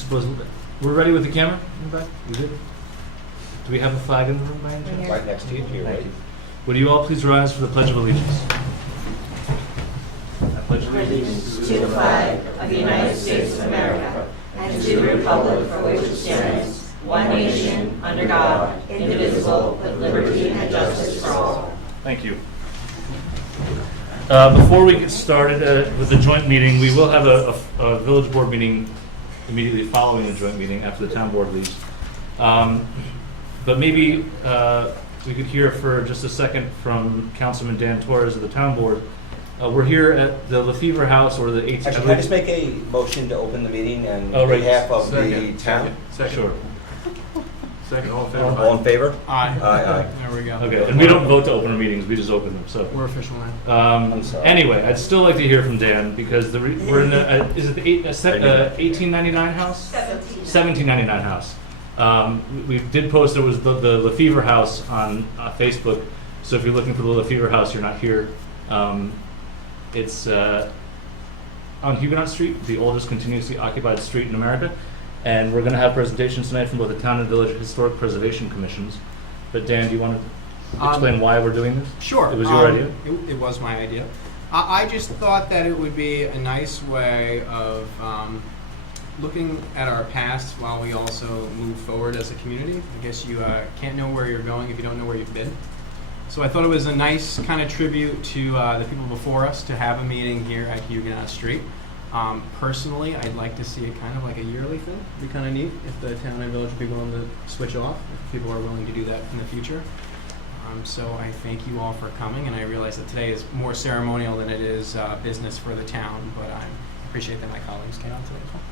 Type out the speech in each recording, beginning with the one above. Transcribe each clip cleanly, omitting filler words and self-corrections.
suppose we're ready with the camera in the back? You good? Do we have a flag in the room by any chance? Right next to you, Thank right? you. Would you all please rise for the Pledge of Allegiance? I pledge allegiance to the flag of the United States of America and to the republic for which it stands, one nation, under God, indivisible, with liberty and justice for all. Thank you. Before we get started with the joint meeting, we will have a village board meeting immediately following the joint meeting after the town board leaves. But maybe we could hear for just a second from Councilman Dan Torres of the town board. We're here at the Lefevre House, or the 18th. Actually, can I just make a motion to open the meeting on Oh, right. behalf of the town? Second. Sure. Second, all in favor? All in favor? Aye. Aye. There we go. Okay, and we don't vote to open our meetings; we just open them. So We're official now. I'm sorry. Anyway, I'd still like to hear from Dan because we're in the is it the 1899 house? 1799 house. We did post there was the Lefevre House on Facebook. So if you're looking for the Lefevre House, you're not here. It's on Huguenot Street, the oldest continuously occupied street in America. And we're going to have presentations tonight from both the Town and Village Historic Preservation Commissions. But Dan, do you want to explain why we're doing this? Sure. It was your idea? It was my idea. I just thought that it would be a nice way of looking at our past while we also move forward as a community. I guess you can't know where you're going if you don't know where you've been. So I thought it was a nice kind of tribute to the people before us to have a meeting here at Huguenot Street. Personally, I'd like to see it kind of like a yearly thing. It'd be kind of neat if the town and village would be willing to switch off, if people are willing to do that in the future. So I thank you all for coming, and I realize that today is more ceremonial than it is business for the town, but I appreciate that my colleagues came out today as well.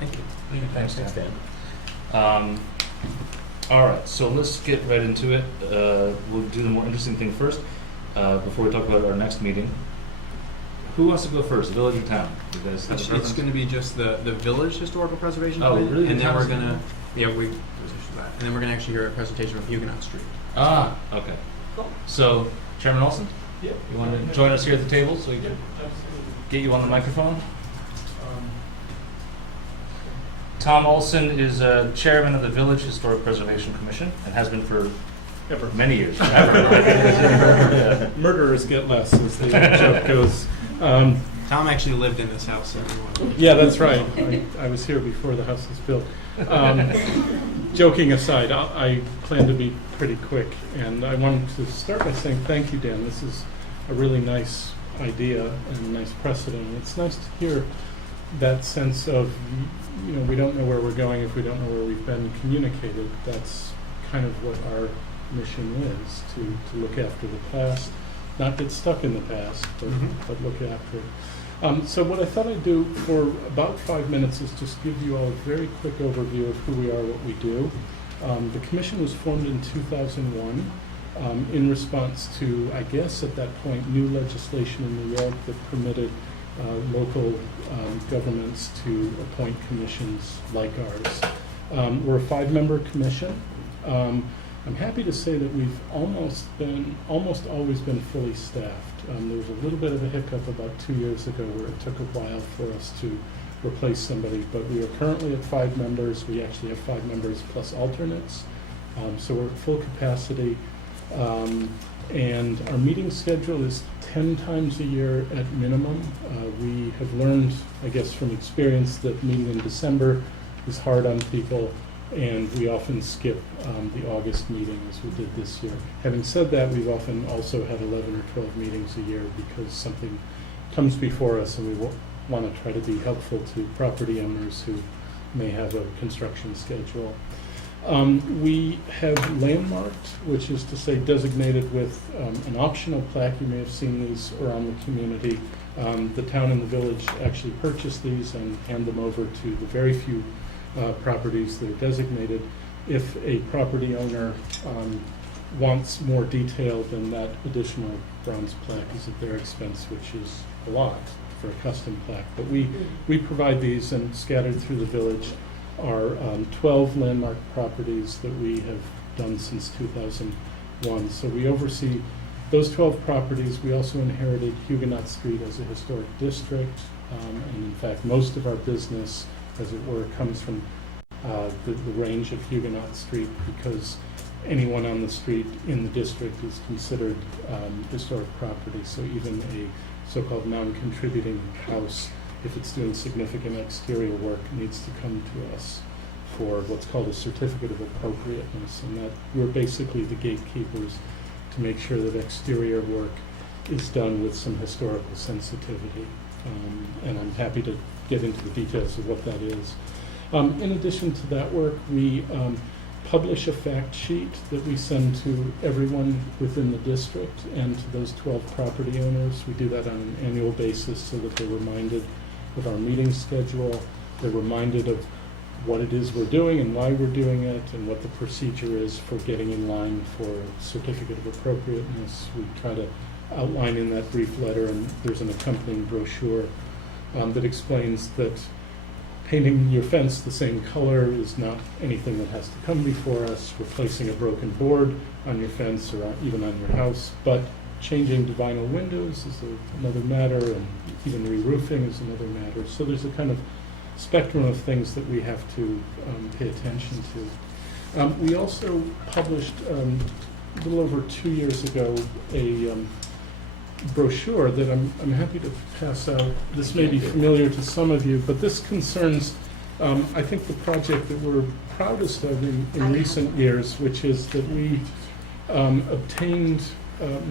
Thank you. Thanks, Dan. All right, so let's get right into it. We'll do the more interesting thing first before we talk about our next meeting. Who wants to go first, village or town? You guys have a It's preference? going to be just the village historical preservation Oh, plan, really? and then The we're town's going to and then we're going to actually hear a presentation from Huguenot Street. Ah, okay. So, Chairman Olson? Yeah. You want to join us here at the table so we can get you on the microphone? Tom Olson is chairman of the Village Historic Preservation Commission and has been for many years. Ever. Murderers get less, as the joke goes. Tom actually lived in this house. So everyone. Yeah, that's right. I was here before the house was built. Joking aside, I plan to be pretty quick, and I wanted to start by saying thank you, Dan. This is a really nice idea and a nice precedent. It's nice to hear that sense of, we don't know where we're going if we don't know where we've been communicated. That's kind of what our mission is, to look after the past, not get stuck in the past, but look after it. So what I thought I'd do for about 5 minutes is just give you all a very quick overview of who we are, what we do. The commission was formed in 2001 in response to, I guess at that point, new legislation in New York that permitted local governments to appoint commissions like ours. We're a 5-member commission. I'm happy to say that we've almost always been fully staffed. There was a little bit of a hiccup about 2 years ago where it took a while for us to replace somebody, but we are currently at 5 members. We actually have 5 members plus alternates, so we're at full capacity. And our meeting schedule is 10 times a year at minimum. We have learned, I guess, from experience that meeting in December is hard on people, and we often skip the August meeting as we did this year. Having said that, we've often also had 11 or 12 meetings a year because something comes before us and we want to try to be helpful to property owners who may have a construction schedule. We have landmarked, which is to say designated with an optional plaque. You may have seen these around the community. The town and the village actually purchase these and hand them over to the very few properties that are designated. If a property owner wants more detail, then that additional bronze plaque is at their expense, which is a lot for a custom plaque. But we provide these, and scattered through the village are 12 landmark properties that we have done since 2001. So we oversee those 12 properties. We also inherited Huguenot Street as a historic district, and in fact most of our business as it were, comes from the range of Huguenot Street, because anyone on the street in the district is considered historic property. So even a so-called non-contributing house, if it's doing significant exterior work, needs to come to us for what's called a certificate of appropriateness, and that we're basically the gatekeepers to make sure that exterior work is done with some historical sensitivity. And I'm happy to get into the details of what that is. In addition to that work, we publish a fact sheet that we send to everyone within the district and to those 12 property owners. We do that on an annual basis so that they're reminded of our meeting schedule. They're reminded of what it is we're doing and why we're doing it, and what the procedure is for getting in line for a certificate of appropriateness. We try to outline in that brief letter, and there's an accompanying brochure that explains that painting your fence the same color is not anything that has to come before us. Replacing a broken board on your fence or even on your house, but changing to vinyl windows is another matter, and even re-roofing is another matter. So there's a kind of spectrum of things that we have to pay attention to. We also published a little over 2 years ago a brochure that I'm happy to pass out. This may be familiar to some of you, but this concerns, I think, the project that we're proudest of in recent years, which is that we obtained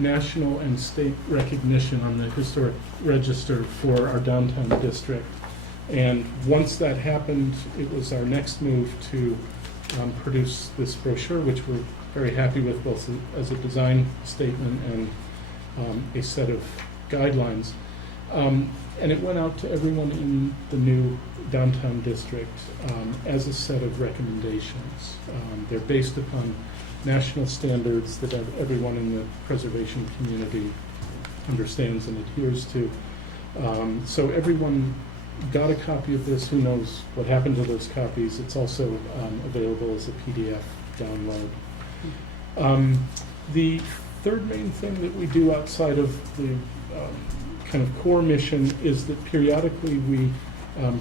national and state recognition on the historic register for our downtown district. And once that happened, it was our next move to produce this brochure, which we're very happy with, both as a design statement and a set of guidelines. And it went out to everyone in the new downtown district as a set of recommendations. They're based upon national standards that everyone in the preservation community understands and adheres to. So everyone got a copy of this. Who knows what happened to those copies? It's also available as a PDF download. The third main thing that we do outside of the kind of core mission is that periodically we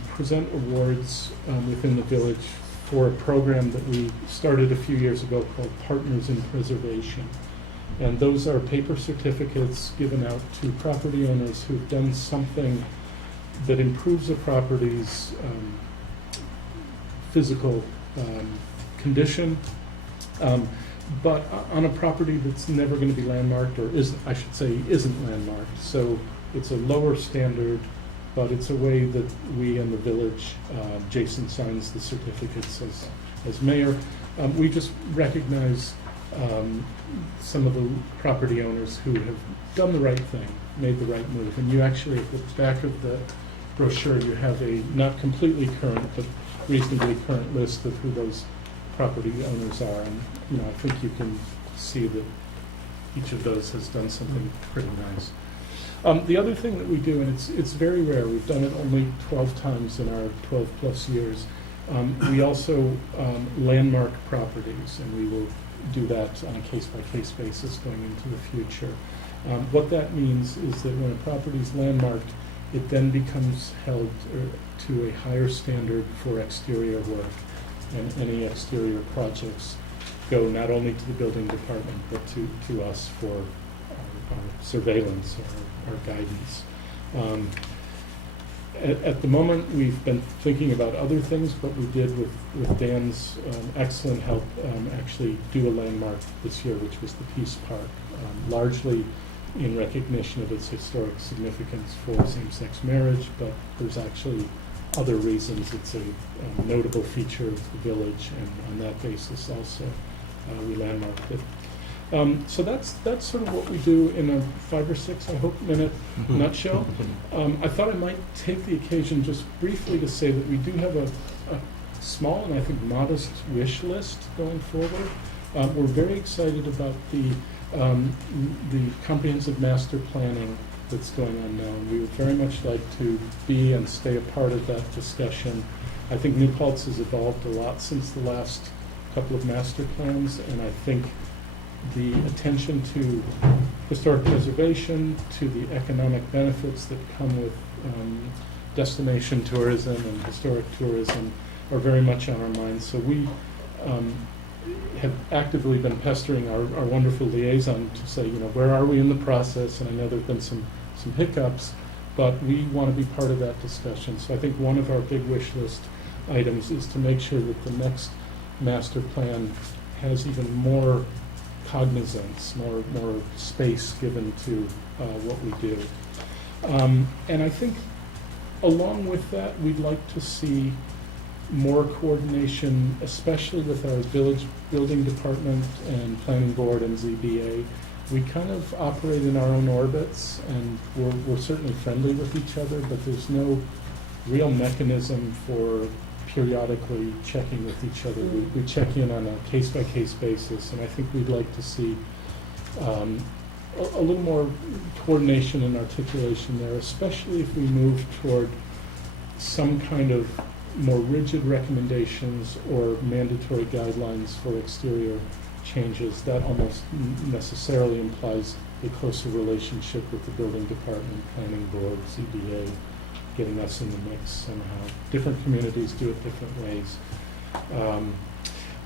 present awards within the village for a program that we started a few years ago called Partners in Preservation. And those are paper certificates given out to property owners who've done something that improves a property's physical condition, but on a property that's never going to be landmarked, or isn't landmarked. So it's a lower standard, but it's a way that we in the village, Jason signs the certificates as mayor. We just recognize some of the property owners who have done the right thing, made the right move. And you actually, at the back of the brochure, you have a not completely current, but reasonably current list of who those property owners are. And I think you can see that each of those has done something pretty nice. The other thing that we do, and it's very rare, we've done it only 12 times in our 12 plus years, we also landmark properties, and we will do that on a case-by-case basis going into the future. What that means is that when a property is landmarked, it then becomes held to a higher standard for exterior work, and any exterior projects go not only to the building department, but to us for our surveillance, our guidance. At the moment, we've been thinking about other things, but we did, with Dan's excellent help, actually do a landmark this year, which was the Peace Park, largely in recognition of its historic significance for same-sex marriage, but there's actually other reasons. It's a notable feature of the village, and on that basis also we landmarked it. So that's sort of what we do in a 5 or 6, I hope, minute nutshell. I thought I might take the occasion just briefly to say that we do have a small and I think modest wish list going forward. We're very excited about the comprehensive master planning that's going on now, and we would very much like to be and stay a part of that discussion. I think New Paltz has evolved a lot since the last couple of master plans, and I think the attention to historic preservation, to the economic benefits that come with destination tourism and historic tourism are very much on our minds. So we have actively been pestering our wonderful liaison to say, where are we in the process? And I know there have been some hiccups, but we want to be part of that discussion. So I think one of our big wish list items is to make sure that the next master plan has even more cognizance, more space given to what we do. And I think along with that, we'd like to see more coordination, especially with our village building department and planning board and ZBA. We kind of operate in our own orbits, and we're certainly friendly with each other, but there's no real mechanism for periodically checking with each other. We check in on a case-by-case basis, and I think we'd like to see a little more coordination and articulation there, especially if we move toward some kind of more rigid recommendations or mandatory guidelines for exterior changes. That almost necessarily implies a closer relationship with the building department, planning board, ZBA, getting us in the mix somehow. Different communities do it different ways.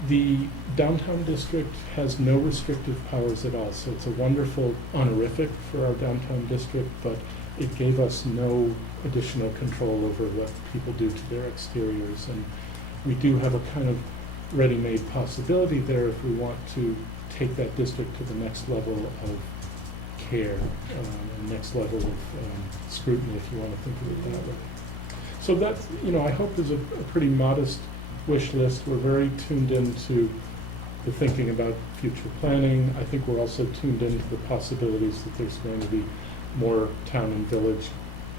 The downtown district has no restrictive powers at all, so it's a wonderful honorific for our downtown district, but it gave us no additional control over what people do to their exteriors. And we do have a kind of ready-made possibility there if we want to take that district to the next level of care, next level of scrutiny, if you want to think of it that way. So that, I hope is a pretty modest wish list. We're very tuned into the thinking about future planning. I think we're also tuned into the possibilities that there's going to be more town and village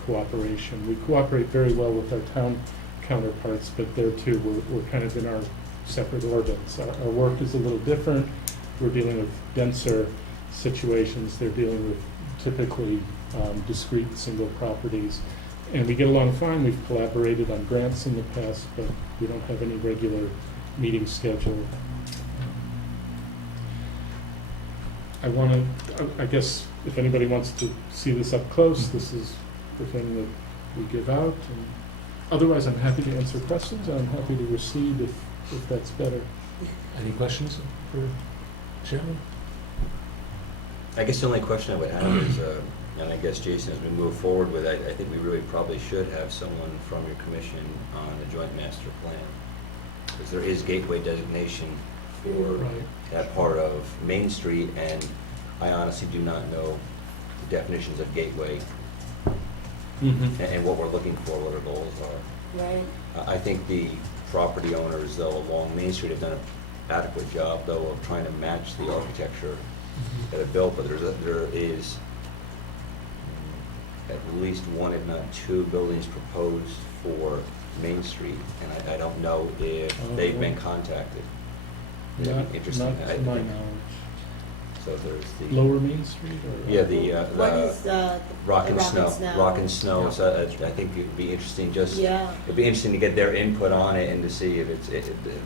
cooperation. We cooperate very well with our town counterparts, but there too, we're kind of in our separate orbits. Our work is a little different. We're dealing with denser situations. They're dealing with typically discrete single properties. And we get along fine. We've collaborated on grants in the past, but we don't have any regular meeting schedule. I guess if anybody wants to see this up close, this is the thing that we give out. And otherwise, I'm happy to answer questions. I'm happy to recede if that's better. Any questions for Sharon? I guess the only question I would have is, and I guess Jason, as we move forward with it, I think we really probably should have someone from your commission on a joint master plan. Because there is gateway designation for Right. that part of Main Street, and I honestly do not know the definitions of gateway and what we're looking for, what our goals are. Right. I think the property owners, though, along Main Street have done an adequate job, though, of trying to match the architecture that are built, but there is at least one, if not two, buildings proposed for Main Street, and I don't know if they've been contacted. That'd Not be interesting. to my knowledge. So there's the Lower Main Street or? yeah, the What is Rock and the Snow. Rock and Snow. Yeah. So I think it'd be interesting. Yeah. It'd be interesting to get their input on it and to see if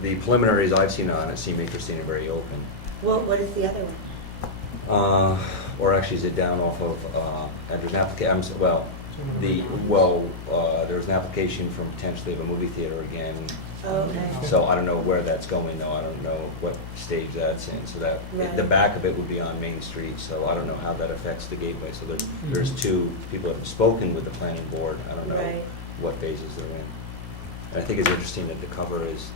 the preliminaries I've seen on it seem interesting and very open. What is the other one? Or actually, is it down off of? There's an application. There's an application from potentially of a movie theater again. Okay. So I don't know where that's going though. I don't know what stage that's in. So that Right. the back of it would be on Main Street. So I don't know how that affects the gateway. So there's two people that have spoken with the planning board. I don't know Right. what phases they're in. And I think it's interesting that the cover is.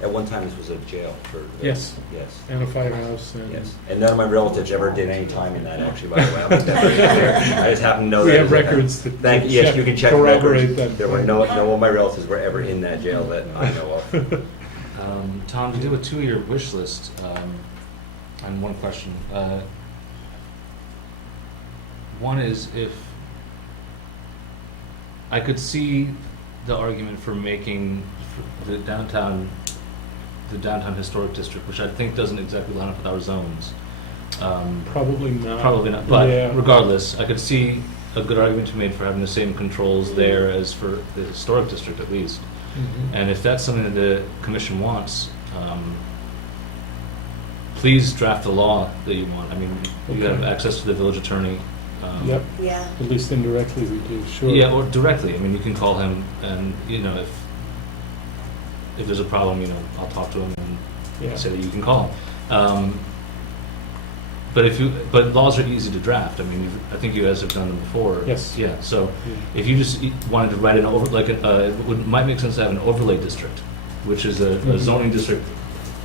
At one time, this was a jail for. Yes. Yes. And a firehouse and. Yes, and none of my relatives ever did any time in that, actually, by the way. I'm definitely clear. I just happen to know that. We have records to Thank you, yes, you can check corroborate records. that. There were no of my relatives were ever in that jail that I know of. Tom, you do a 2-year wish list, and one question. One is if I could see the argument for making the downtown historic district, which I think doesn't exactly line up with our zones. Probably not. Probably not, but Yeah. regardless, I could see a good argument to be made for having the same controls there as for the historic district at least. Mhm. And if that's something that the commission wants, please draft the law that you want. I mean, you have Okay. access to the village attorney. Yep, Yeah. at least indirectly we do, sure. Yeah, or directly. I mean, you can call him, and if there's a problem, I'll talk to him and Yeah. say that you can call him. But laws are easy to draft. I mean, I think you guys have done them before. Yes. Yeah. So Yeah. if you just wanted to write it might make sense to have an overlay district, which is a zoning district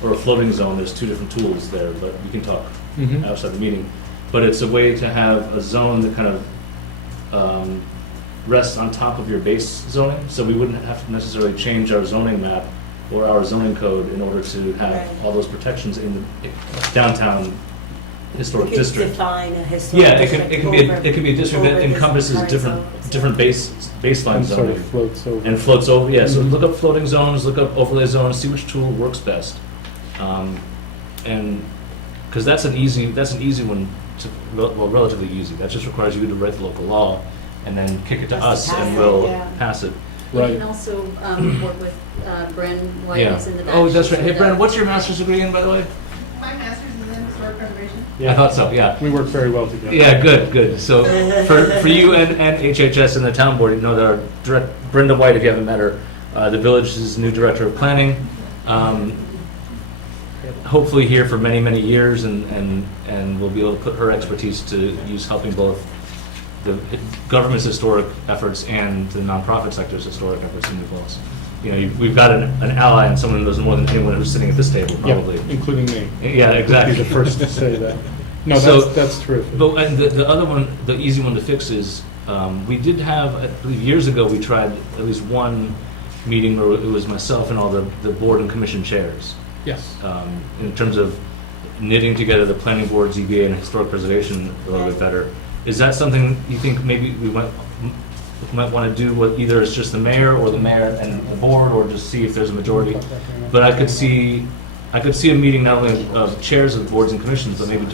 or a floating zone. There's two different tools there, but you can talk Mhm. outside the meeting. But it's a way to have a zone that kind of rests on top of your base zoning, so we wouldn't have to necessarily change our zoning map or our zoning code in order to have Right. all those protections in the downtown historic We could district. define a historic Yeah, district it can be a district that over this encompasses current different zone. baseline And sort zoning of floats over. and floats over. Yeah, so Mhm. look up floating zones, look up overlay zones, see which tool works best, and because that's an easy one to relatively easy. That just requires you to write the local law and then kick it to Us us, to pass and it, we'll yeah. pass it. You Right. can also work with Bren White, Yeah. who's in the back. Oh, that's right. She's Hey, the- Brandon, what's your master's degree in, by the way? My master's is in historic preservation. I thought so. Yeah. We work very well together. Yeah, good. So for you and HHS and the town board, you know that our Brenda White, if you haven't met her, the village's new director of planning. Hopefully here for many, many years, and we'll be able to put her expertise to use helping both the government's historic efforts and the nonprofit sector's historic efforts in New Paltz. We've got an ally and someone who knows more than anyone who's sitting at this table, Yeah, probably. including me. Yeah, I'd exactly. be the first to say that. No, So- that's terrific. But and the other one, the easy one to fix is, we did have, I believe years ago, we tried at least one meeting where it was myself and all the board and commission chairs, Yes. in terms of knitting together the planning board, ZBA, and historic preservation a little bit better. Is that something you think maybe we might want to do with either it's just the mayor or the mayor and the board, or just see if there's a majority? But I could see a meeting not only of chairs of boards and commissions, but maybe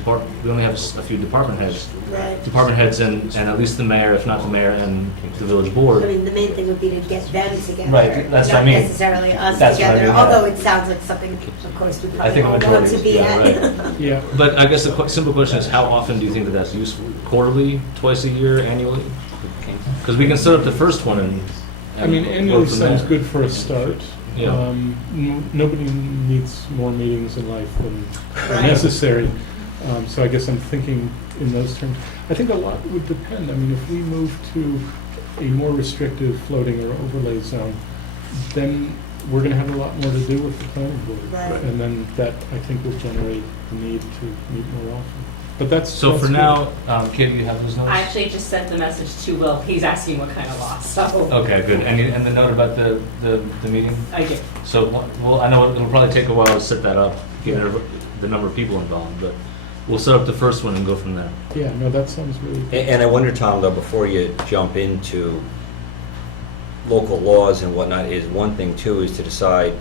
we only have a few department heads. Right. Department heads and at least the mayor, if not the mayor and the village I board. mean, the main thing would be to get them together. Right, that's what I mean. Not necessarily us That's what I together, mean, yeah. although it sounds like something, of course, we I probably think all want majority to be yeah, at. right. Yeah. But I guess the simple question is, how often do you think that that's useful? Quarterly, twice a year, annually? Because we can set up the first one and I mean, work annually from sounds there. good for a start. Yeah. Nobody needs more meetings in life than are Right. necessary. So I guess I'm thinking in those terms. I think a lot would depend. I mean, if we move to a more restrictive floating or overlay zone, then we're going to have a lot more to do with the planning board. Right. And then that, I think, will generate the need to meet more often. But that's So for good. now, Kate, you have those notes? I actually just sent the message to Will. He's asking what kind of law, so Okay, good. And the note about the meeting? I do. So, well, I know it'll probably take a while to set that up, given the number of people involved, but we'll set up the first one and go from there. Yeah, no, that sounds really good. And I wonder, Tom, though, before you jump into local laws and whatnot, is one thing too is to decide,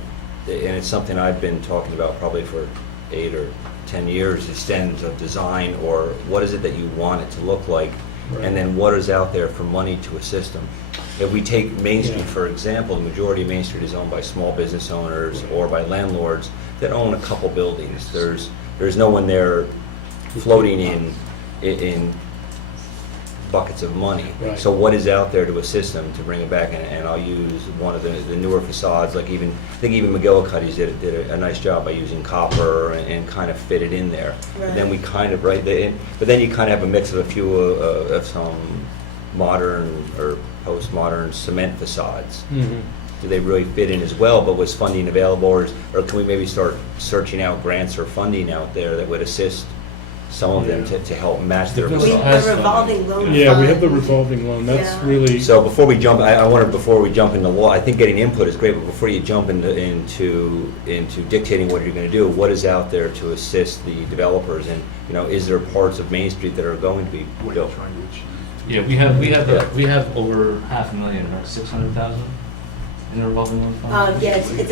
and it's something I've been talking about probably for 8 or 10 years, is standards of design, or what is it that you want it to look like, and then what is out there for money to assist them. If we take Main Street, Yeah. for example, the majority of Main Street is owned by small business owners or by landlords that own a couple buildings. There's no one there floating in buckets of money. Right. So what is out there to assist them to bring it back? And I'll use one of the newer facades, like I think even McGillicuddy's did a nice job by using copper and kind of fit it in there. But then we kind of, but then you kind of have a mix of a few of some modern or postmodern cement facades. Mhm. Do they really fit in as well? But was funding available, or can we maybe start searching out grants or funding out there that would assist some of them to help match their We We facades? have the revolving loan Yeah, we have the fund. revolving loan. That's Yeah. really. So before we jump, I wonder, before we jump into law, I think getting input is great, but before you jump into dictating what you're going to do, what is out there to assist the developers? And, is there parts of Main Street that are going to be built? Yeah, we have over $500,000, right, 600,000 in the revolving loan fund? Yeah, it's in the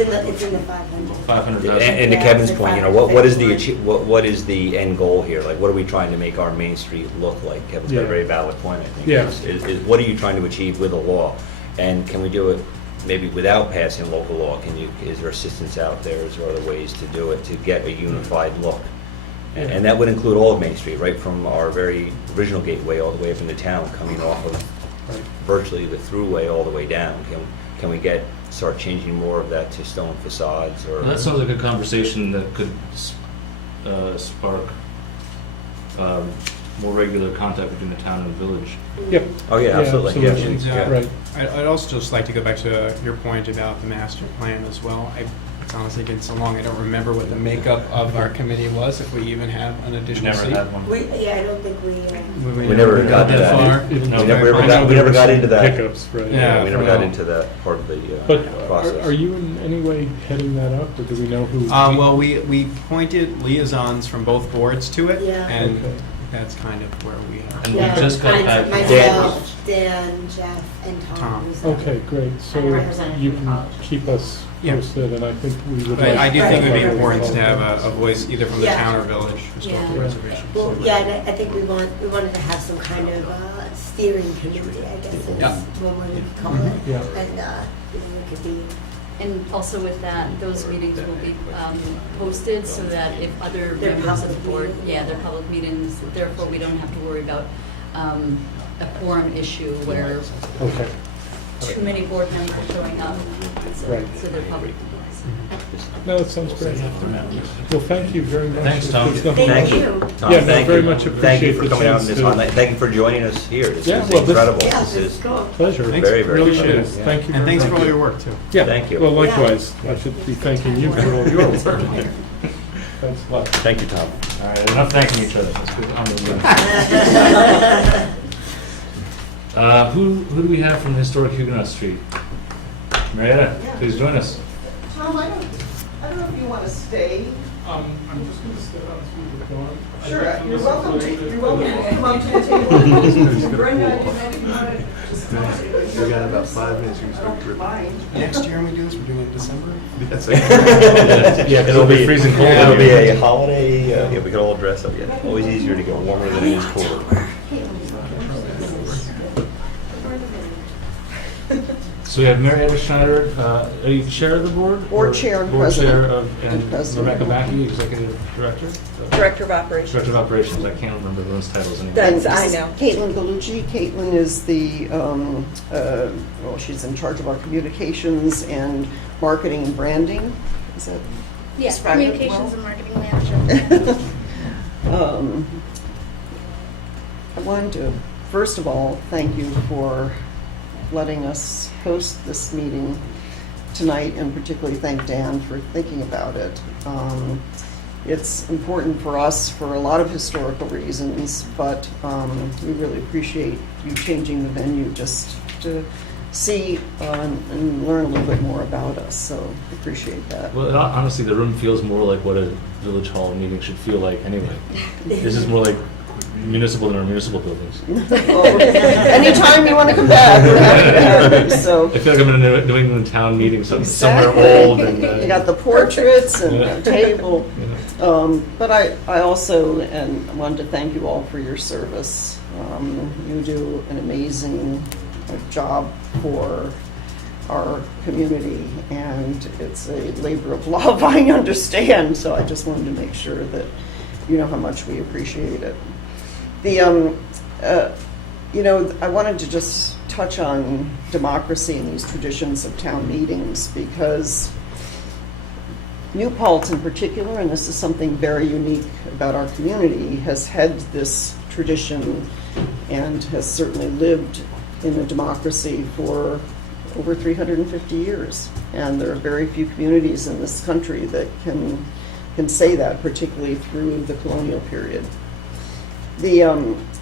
500. 500,000. And to Yeah, Kevin's it's point, like what is the 551. what is the end goal here? Like, what are we trying to make our Main Street look like? Kevin's got a Yeah. very valid point, I think. Yeah. Is what are you trying to achieve with a law? And can we do it maybe without passing local law? Is there assistance out there? Is there other ways to do it to get a unified look? And that would include all of Main Street, right from our very original gateway all the way up into town, coming off of Right. virtually the throughway all the way down. Can we start changing more of that to stone facades or? Well, that sounds like a conversation that could spark more regular contact between the town and the village. Yep. Oh, yeah, absolutely. Yeah. And, Yeah. Right. I'd also just like to go back to your point about the master plan as well. It's honestly getting so long, I don't remember what the makeup of our committee was, if we even have an additional Never seat. had one. I don't think we, We never got to that. far. We No, never got into that. Hiccups, right. Yeah. We never for got now. into that part of the But process. are you in any way heading that up, or do we know who? Well, we appointed liaisons from both boards to it, Yeah. and Okay. that's kind of where we are. And yeah, we just got back. myself, Dan, Jeff, and Tom. Tom. who's, Okay, great. So And a representative you from can college. keep us Yeah. posted, and I think we would But like. I do think it would be Right. important to have a voice either from the Yeah. town or village historical Yeah. preservation. Well, yeah, and I think we wanted to have some kind of steering committee, I guess, is Yeah. what we would call it. Yeah. And, it could be, And also with that, those meetings will be posted so that if other They're members of the public board, meetings. yeah, they're public meetings, therefore we don't have to worry about a quorum issue where Okay. too many board members are showing up. Right. So they're public. No, that sounds great. Well, thank you very much. Thanks, Tom. There's nothing Thank else. you. Tom, Yeah, no, thank very you. much Thank you appreciate for the coming out on chance this to- hot night. Thank you for joining us here. This Yeah, is well, this- incredible. yeah, This this is is cool. Pleasure. Thanks. very, very Really Appreciate it. exciting. Thank you. And very thanks for much. all your work, too. Yeah. Thank you. Well, likewise, I should be thanking you for all your work. Thanks a lot. Thank you, Tom. All right, enough thanking each other. Let's go on to the who do we have from historic Huguenot Street? Marietta, Yeah. please join us. Tom, I don't know if you want to stay. I'm just going to step out and speak with Dawn. Sure, you're welcome to come up to the table. Brenda, I didn't know if you wanted to just come up. We got about 5 minutes. You can start dripping. Fine. Next year when we do this, we're doing it in December? That's Yeah, It'll be freezing cold. It'll out be here. a holiday. Yeah, we could all dress up. Yeah, always easier to get warmer than it is cooler. So we have Marietta Schneider, are you chair of the board? Board Or chair and board president. chair of, and president. Rebecca Mackey, executive director? Director of Operations. Director of operations, I can't remember those titles anymore. That's, I I know. know. Caitlin Gallucci. Caitlin is the, well, she's in charge of our communications and marketing and branding. Is that? Yeah, describe it communications well? and marketing manager. I wanted to, first of all, thank you for letting us host this meeting tonight, and particularly thank Dan for thinking about it. It's important for us for a lot of historical reasons, but we really appreciate you changing the venue just to see and learn a little bit more about us, so appreciate that. Well, honestly, the room feels more like what a village hall meeting should feel like anyway. This is more like municipal than our municipal buildings. Well, anytime you want to come back, we're happy to have you, so. I feel like I'm in a New England town meeting, somewhere Exactly. old and. You got the portraits and Yeah. the table. you know. But I also wanted to thank you all for your service. You do an amazing job for our community, and it's a labor of love, I understand, so I just wanted to make sure that you know how much we appreciate it. I wanted to just touch on democracy and these traditions of town meetings, because New Paltz in particular, and this is something very unique about our community, has had this tradition and has certainly lived in a democracy for over 350 years. And there are very few communities in this country that can say that, particularly through the colonial period.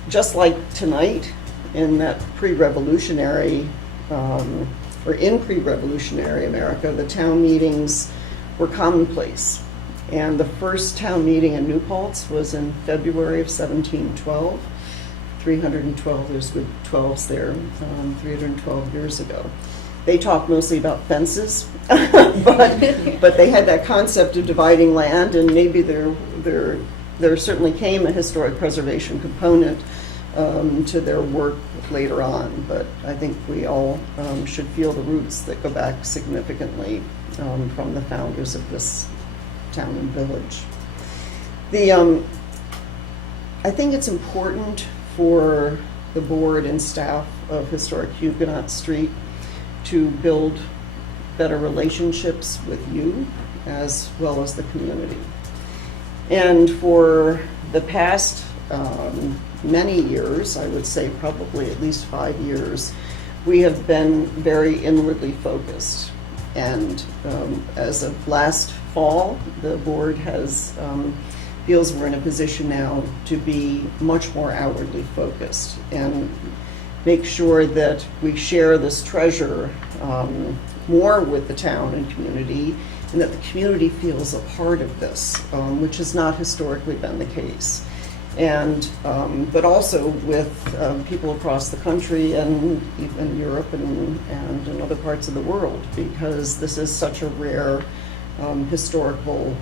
Just like tonight, in that pre-revolutionary, or in pre-revolutionary America, the town meetings were commonplace. And the first town meeting in New Paltz was in February of 1712. 312, there's good 12s there, 312 years ago. They talked mostly about fences, but they had that concept of dividing land, and maybe there certainly came a historic preservation component to their work later on. But I think we all should feel the roots that go back significantly from the founders of this town and village. I think it's important for the board and staff of Historic Huguenot Street to build better relationships with you as well as the community. And for the past many years, I would say probably at least 5 years, we have been very inwardly focused. And as of last fall, the board has feels we're in a position now to be much more outwardly focused and make sure that we share this treasure more with the town and community, and that the community feels a part of this, which has not historically been the case. And but also with people across the country and even Europe and in other parts of the world, because this is such a rare historical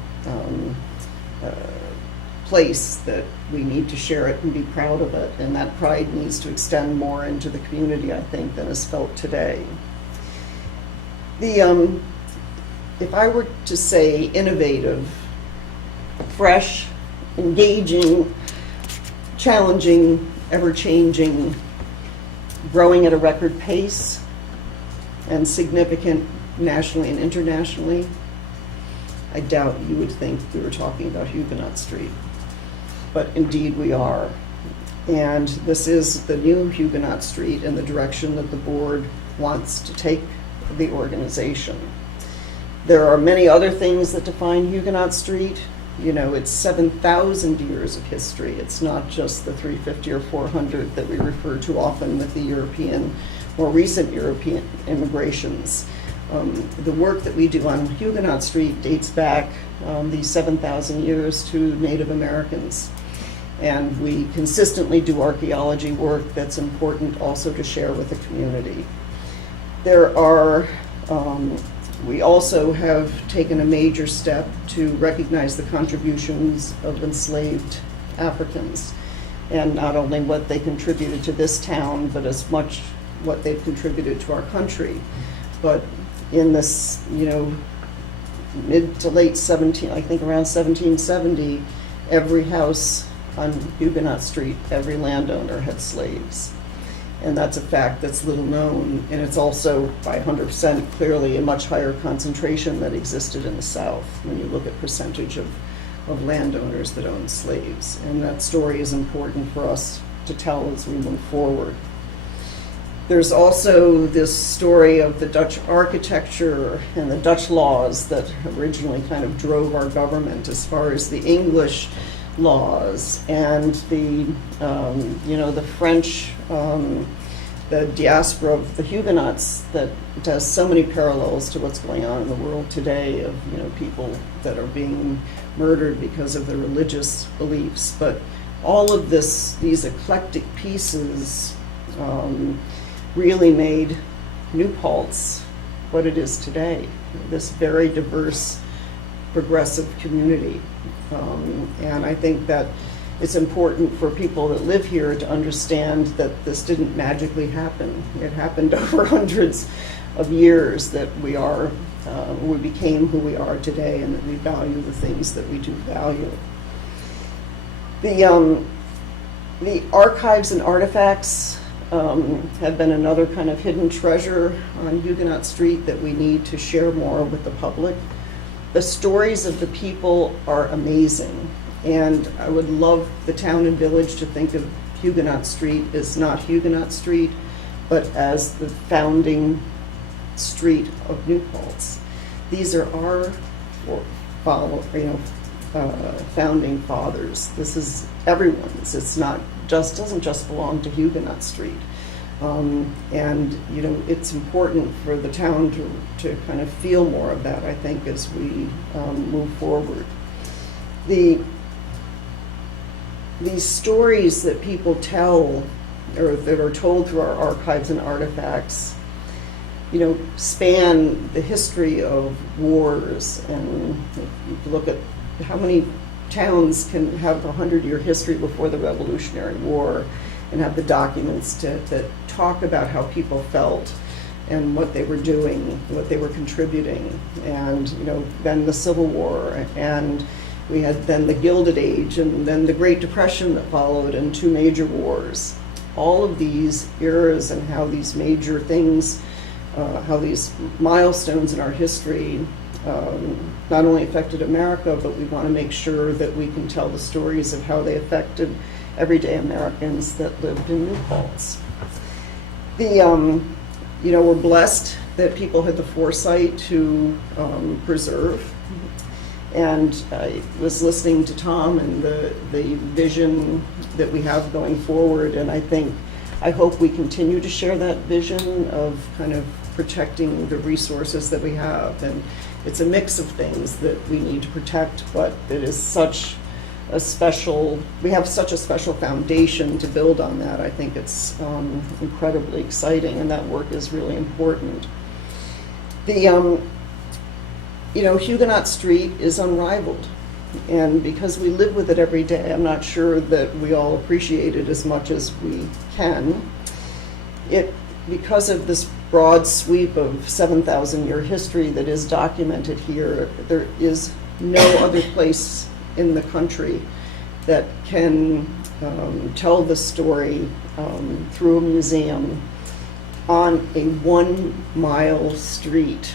place that we need to share it and be proud of it, and that pride needs to extend more into the community, I think, than is felt today. If I were to say innovative, fresh, engaging, challenging, ever-changing, growing at a record pace, and significant nationally and internationally, I doubt you would think we were talking about Huguenot Street. But indeed we are. And this is the new Huguenot Street in the direction that the board wants to take the organization. There are many other things that define Huguenot Street. You know, it's 7,000 years of history. It's not just the 350 or 400 that we refer to often with the European, more recent European immigrations. The work that we do on Huguenot Street dates back these 7,000 years to Native Americans. And we consistently do archaeology work that's important also to share with the community. There are, we also have taken a major step to recognize the contributions of enslaved Africans, and not only what they contributed to this town, but as much what they've contributed to our country. But in this, you know, mid to late 17, I think around 1770, every house on Huguenot Street, every landowner had slaves. And that's a fact that's little known, and it's also by 100% clearly a much higher concentration that existed in the South when you look at percentage of landowners that owned slaves. And that story is important for us to tell as we move forward. There's also this story of the Dutch architecture and the Dutch laws that originally kind of drove our government as far as the English laws and the, you know, the French, the diaspora of the Huguenots that has so many parallels to what's going on in the world today of, you know, people that are being murdered because of their religious beliefs. But all of these eclectic pieces really made New Paltz what it is today, this very diverse, progressive community. And I think that it's important for people that live here to understand that this didn't magically happen. It happened over hundreds of years that we became who we are today, and that we value the things that we do value. The archives and artifacts have been another kind of hidden treasure on Huguenot Street that we need to share more with the public. The stories of the people are amazing, and I would love the town and village to think of Huguenot Street as not Huguenot Street, but as the founding street of New Paltz. These are our founding fathers. This is everyone's. It's not just, doesn't just belong to Huguenot Street. And, you know, it's important for the town to kind of feel more of that, I think, as we move forward. These stories that people tell, or that are told through our archives and artifacts, you know, span the history of wars. And if you look at how many towns can have a 100-year history before the Revolutionary War and have the documents that talk about how people felt and what they were doing, what they were contributing, and, you know, then the Civil War, and We had then the Gilded Age, and then the Great Depression that followed, and 2 major wars. All of these eras and how these major things, how these milestones in our history not only affected America, but we want to make sure that we can tell the stories of how they affected everyday Americans that lived in New Paltz. We're blessed that people had the foresight to preserve. And I was listening to Tom and the vision that we have going forward, and I hope we continue to share that vision of kind of protecting the resources that we have. And it's a mix of things that we need to protect, but it is we have such a special foundation to build on that. I think it's incredibly exciting, and that work is really important. Huguenot Street is unrivaled, and because we live with it every day, I'm not sure that we all appreciate it as much as we can. Because of this broad sweep of 7,000-year history that is documented here, there is no other place in the country that can tell the story through a museum on a 1-mile street.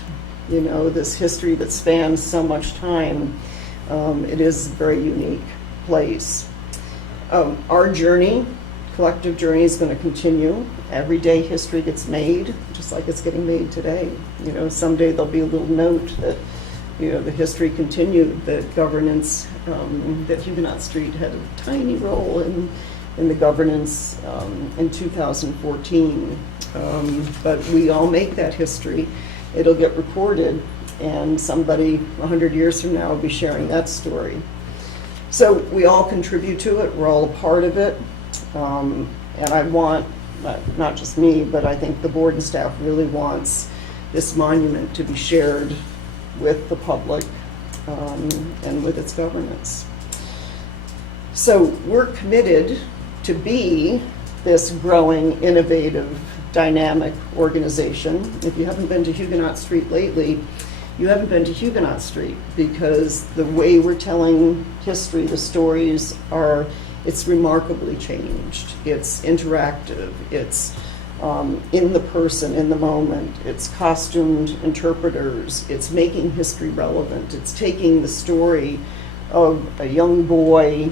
This history that spans so much time. It is a very unique place. Our journey, collective journey, is going to continue. Every day history gets made, just like it's getting made today. Someday there'll be a little note that the history continued, that governance, that Huguenot Street had a tiny role in the governance in 2014. But we all make that history. It'll get recorded, and somebody 100 years from now will be sharing that story. So we all contribute to it. We're all a part of it. And I want, not just me, but I think the board and staff really wants this monument to be shared with the public and with its governance. So we're committed to be this growing, innovative, dynamic organization. If you haven't been to Huguenot Street lately, you haven't been to Huguenot Street, because the way we're telling history, the stories it's remarkably changed. It's interactive. It's in the person, in the moment. It's costumed interpreters. It's making history relevant. It's taking the story of a young boy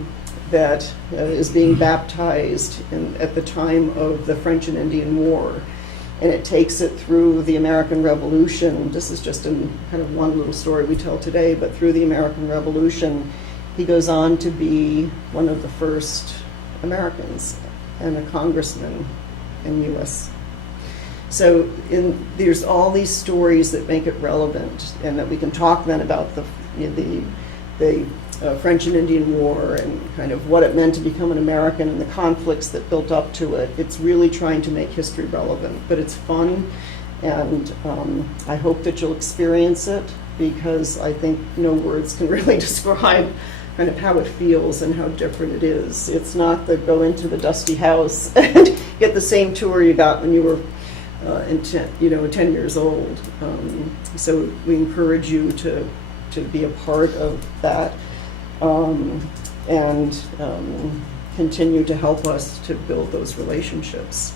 that is being baptized at the time of the French and Indian War. And it takes it through the American Revolution. This is just kind of one little story we tell today, but through the American Revolution, he goes on to be one of the first Americans and a congressman in the U.S. So there's all these stories that make it relevant, and that we can talk then about the French and Indian War and kind of what it meant to become an American and the conflicts that built up to it. It's really trying to make history relevant, but it's fun, and I hope that you'll experience it, because I think no words can really describe kind of how it feels and how different it is. It's not the go into the dusty house and get the same tour you got when you were 10 years old. So we encourage you to be a part of that. And continue to help us to build those relationships.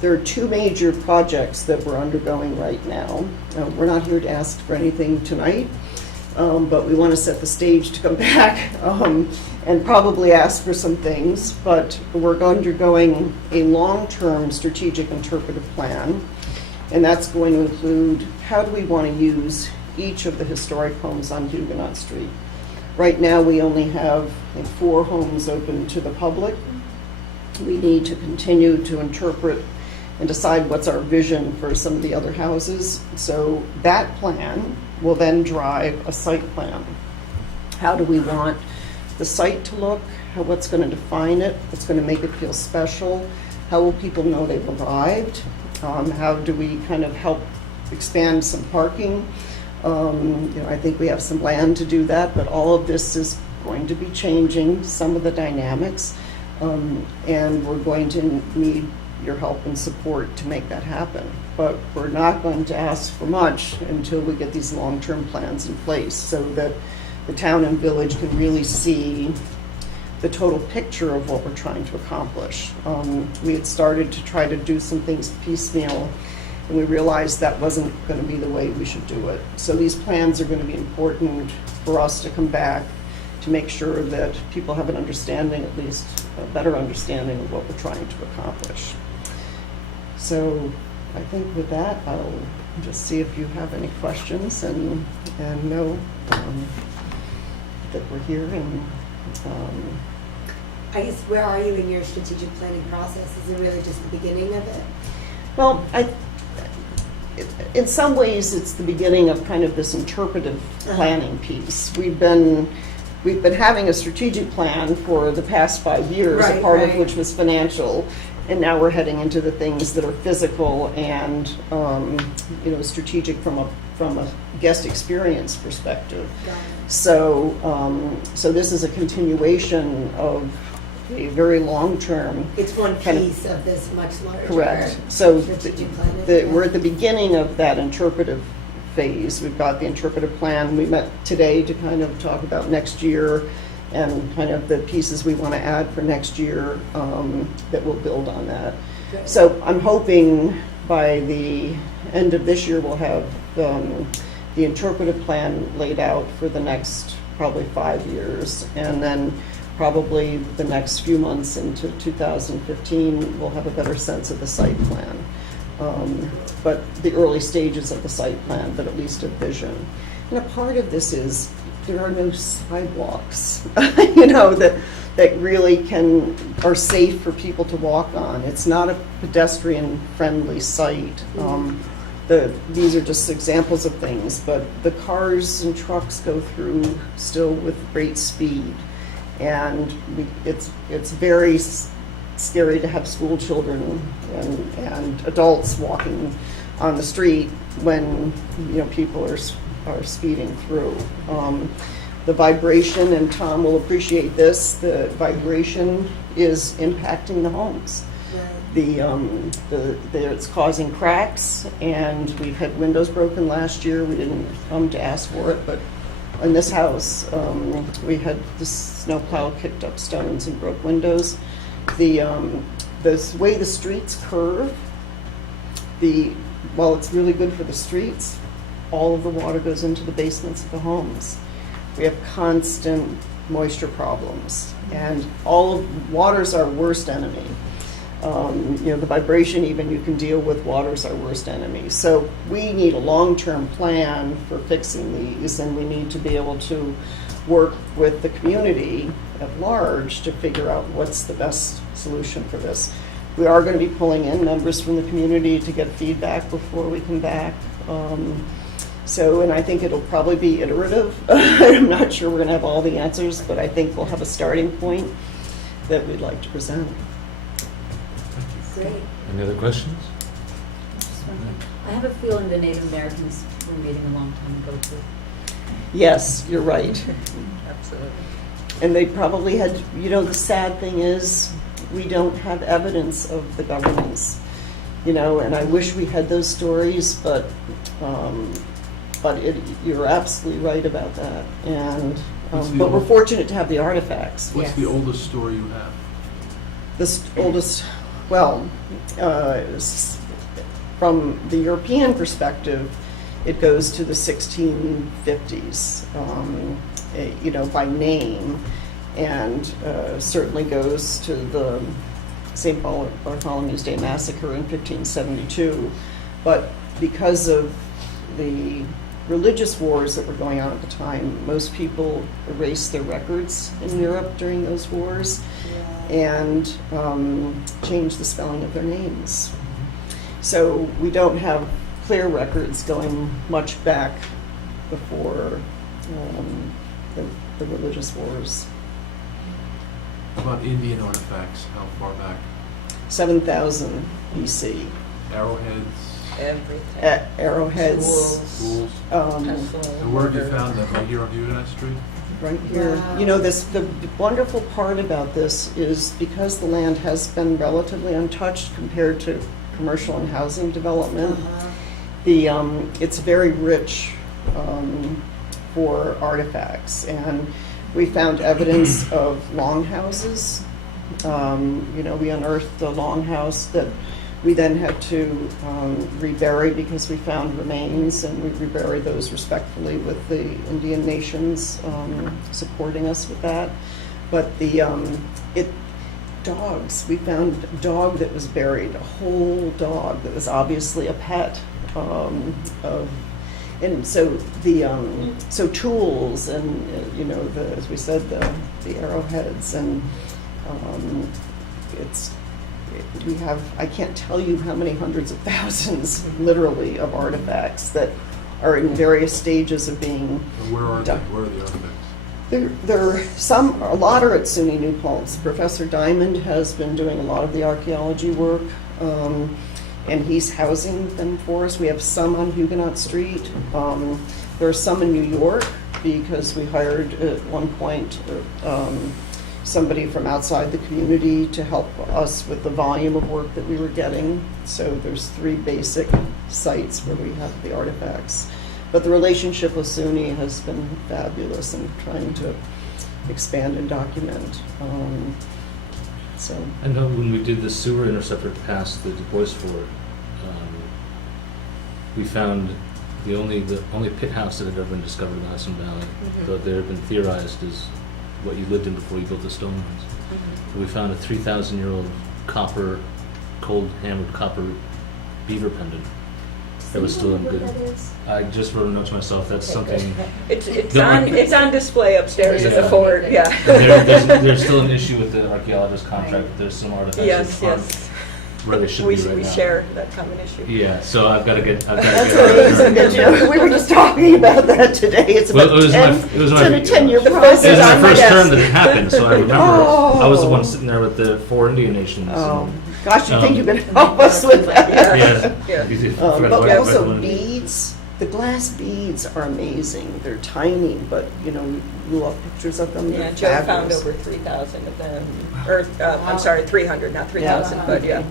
There are 2 major projects that we're undergoing right now. We're not here to ask for anything tonight, but we want to set the stage to come back and probably ask for some things. But we're undergoing a long-term strategic interpretive plan, and that's going to include how do we want to use each of the historic homes on Huguenot Street. Right now, we only have 4 homes open to the public. We need to continue to interpret and decide what's our vision for some of the other houses. So that plan will then drive a site plan. How do we want the site to look? What's going to define it? What's going to make it feel special? How will people know they've arrived? How do we kind of help expand some parking? I think we have some land to do that, but all of this is going to be changing some of the dynamics, and we're going to need your help and support to make that happen. But we're not going to ask for much until we get these long-term plans in place, so that the town and village can really see the total picture of what we're trying to accomplish. We had started to try to do some things piecemeal, and we realized that wasn't going to be the way we should do it. So these plans are going to be important for us to come back to make sure that people have an understanding, at least a better understanding of what we're trying to accomplish. So I think with that, I'll just see if you have any questions and know that we're here and I guess, where are you in your strategic planning process? Is it really just the beginning of it? well, in some ways, it's the beginning of kind of this interpretive planning piece. We've been having a strategic plan for the past 5 years, a Right, part of right. which was financial, and now we're heading into the things that are physical and strategic from a guest experience perspective. Got it. So this is a continuation of a very long-term. It's one Kind of- piece of this much larger. Correct. So strategic plan. we're at the beginning of that interpretive phase. We've got the interpretive plan. We met today to kind of talk about next year and kind of the pieces we want to add for next year that will build on that. Good. So I'm hoping by the end of this year, we'll have the interpretive plan laid out for the next probably 5 years. And then probably the next few months into 2015, we'll have a better sense of the site plan. But the early stages of the site plan, but at least a vision. And a part of this is there are no sidewalks, that really are safe for people to walk on. It's not a pedestrian-friendly site. These are just examples of things, but the cars and trucks go through still with great speed. And it's very scary to have school children and adults walking on the street when people are speeding through. The vibration, and Tom will appreciate this, the vibration is impacting the homes. It's causing cracks, and we've had windows broken last year. We didn't come to ask for it, but in this house, we had the snowplow kicked up stones and broke windows. The way the streets curve, while it's really good for the streets, all of the water goes into the basements of the homes. We have constant moisture problems, and water's our worst enemy. The vibration even you can deal with, water's our worst enemy. So we need a long-term plan for fixing these, and we need to be able to work with the community at large to figure out what's the best solution for this. We are going to be pulling in members from the community to get feedback before we come back. And I think it'll probably be iterative. I'm not sure we're going to have all the answers, but I think we'll have a starting point that we'd like to present. Great. Any other questions? I have a feeling the Native Americans were meeting a long time ago too. Yes, you're right. Absolutely. And they probably had, the sad thing is, we don't have evidence of the governance, and I wish we had those stories, but you're absolutely right about that. And, but we're fortunate to have the artifacts. What's the oldest story you have? Oldest, from the European perspective, it goes to the 1650s, by name, and certainly goes to the St. Bartholomew's Day Massacre in 1572. But because of the religious wars that were going on at the time, most people erased their records in Europe during those wars and changed the spelling of their names. So we don't have clear records going much back before the religious wars. What about Indian artifacts? How far back? 7,000 BC. Arrowheads, Everything. Arrowheads. schools. And where have you found them? Right here on Huguenot Street? Right here. Wow. The wonderful part about this is because the land has been relatively untouched compared to commercial and housing development, it's very rich for artifacts. And we found evidence of longhouses. We unearthed a longhouse that we then had to rebury because we found remains, and we reburied those respectfully with the Indian nations supporting us with that. But dogs, we found a dog that was buried, a whole dog that was obviously a pet. And so so tools and as we said, the arrowheads, and I can't tell you how many hundreds of thousands, literally, of artifacts that are in various stages of being Where are they? done. Where are the artifacts? A lot are at SUNY New Paltz. Professor Diamond has been doing a lot of the archaeology work, and he's housing them for us. We have some on Huguenot Street. There are some in New York, because we hired at one point somebody from outside the community to help us with the volume of work that we were getting. So there's 3 basic sites where we have the artifacts. But the relationship with SUNY has been fabulous in trying to expand and document. I know when we did the sewer interceptor past the Du Bois Fort, we found the only pit house that had ever been discovered in the Hudson Valley, though there had been theorized as what you lived in before you built the stone ones. We found a 3,000-year-old copper, cold hammered copper beaver pendant that was still in good. I just wrote a note to myself. That's something. It's on display upstairs at the Yeah. fort. Yeah. There's still an issue with the archaeologist contract. There's some artifacts Yes, that aren't yes. where they should We be right we now. share that common issue. Yeah, so I've got to get. That's amazing. We were just talking about that today. It's Well, about it was my 10-year The process. It was my on my first desk. term that it happened, so I remember. I was the Oh. one sitting there with the 4 Indian nations. Oh, and- gosh, you think you can help us with that? Yeah. Yeah. You did- forgot But about also one. beads, the glass beads are amazing. They're tiny, but, we love pictures of them. Yeah, They're Joe found fabulous. over 3,000 of them, or, I'm sorry, 300, not 3,000, but yeah.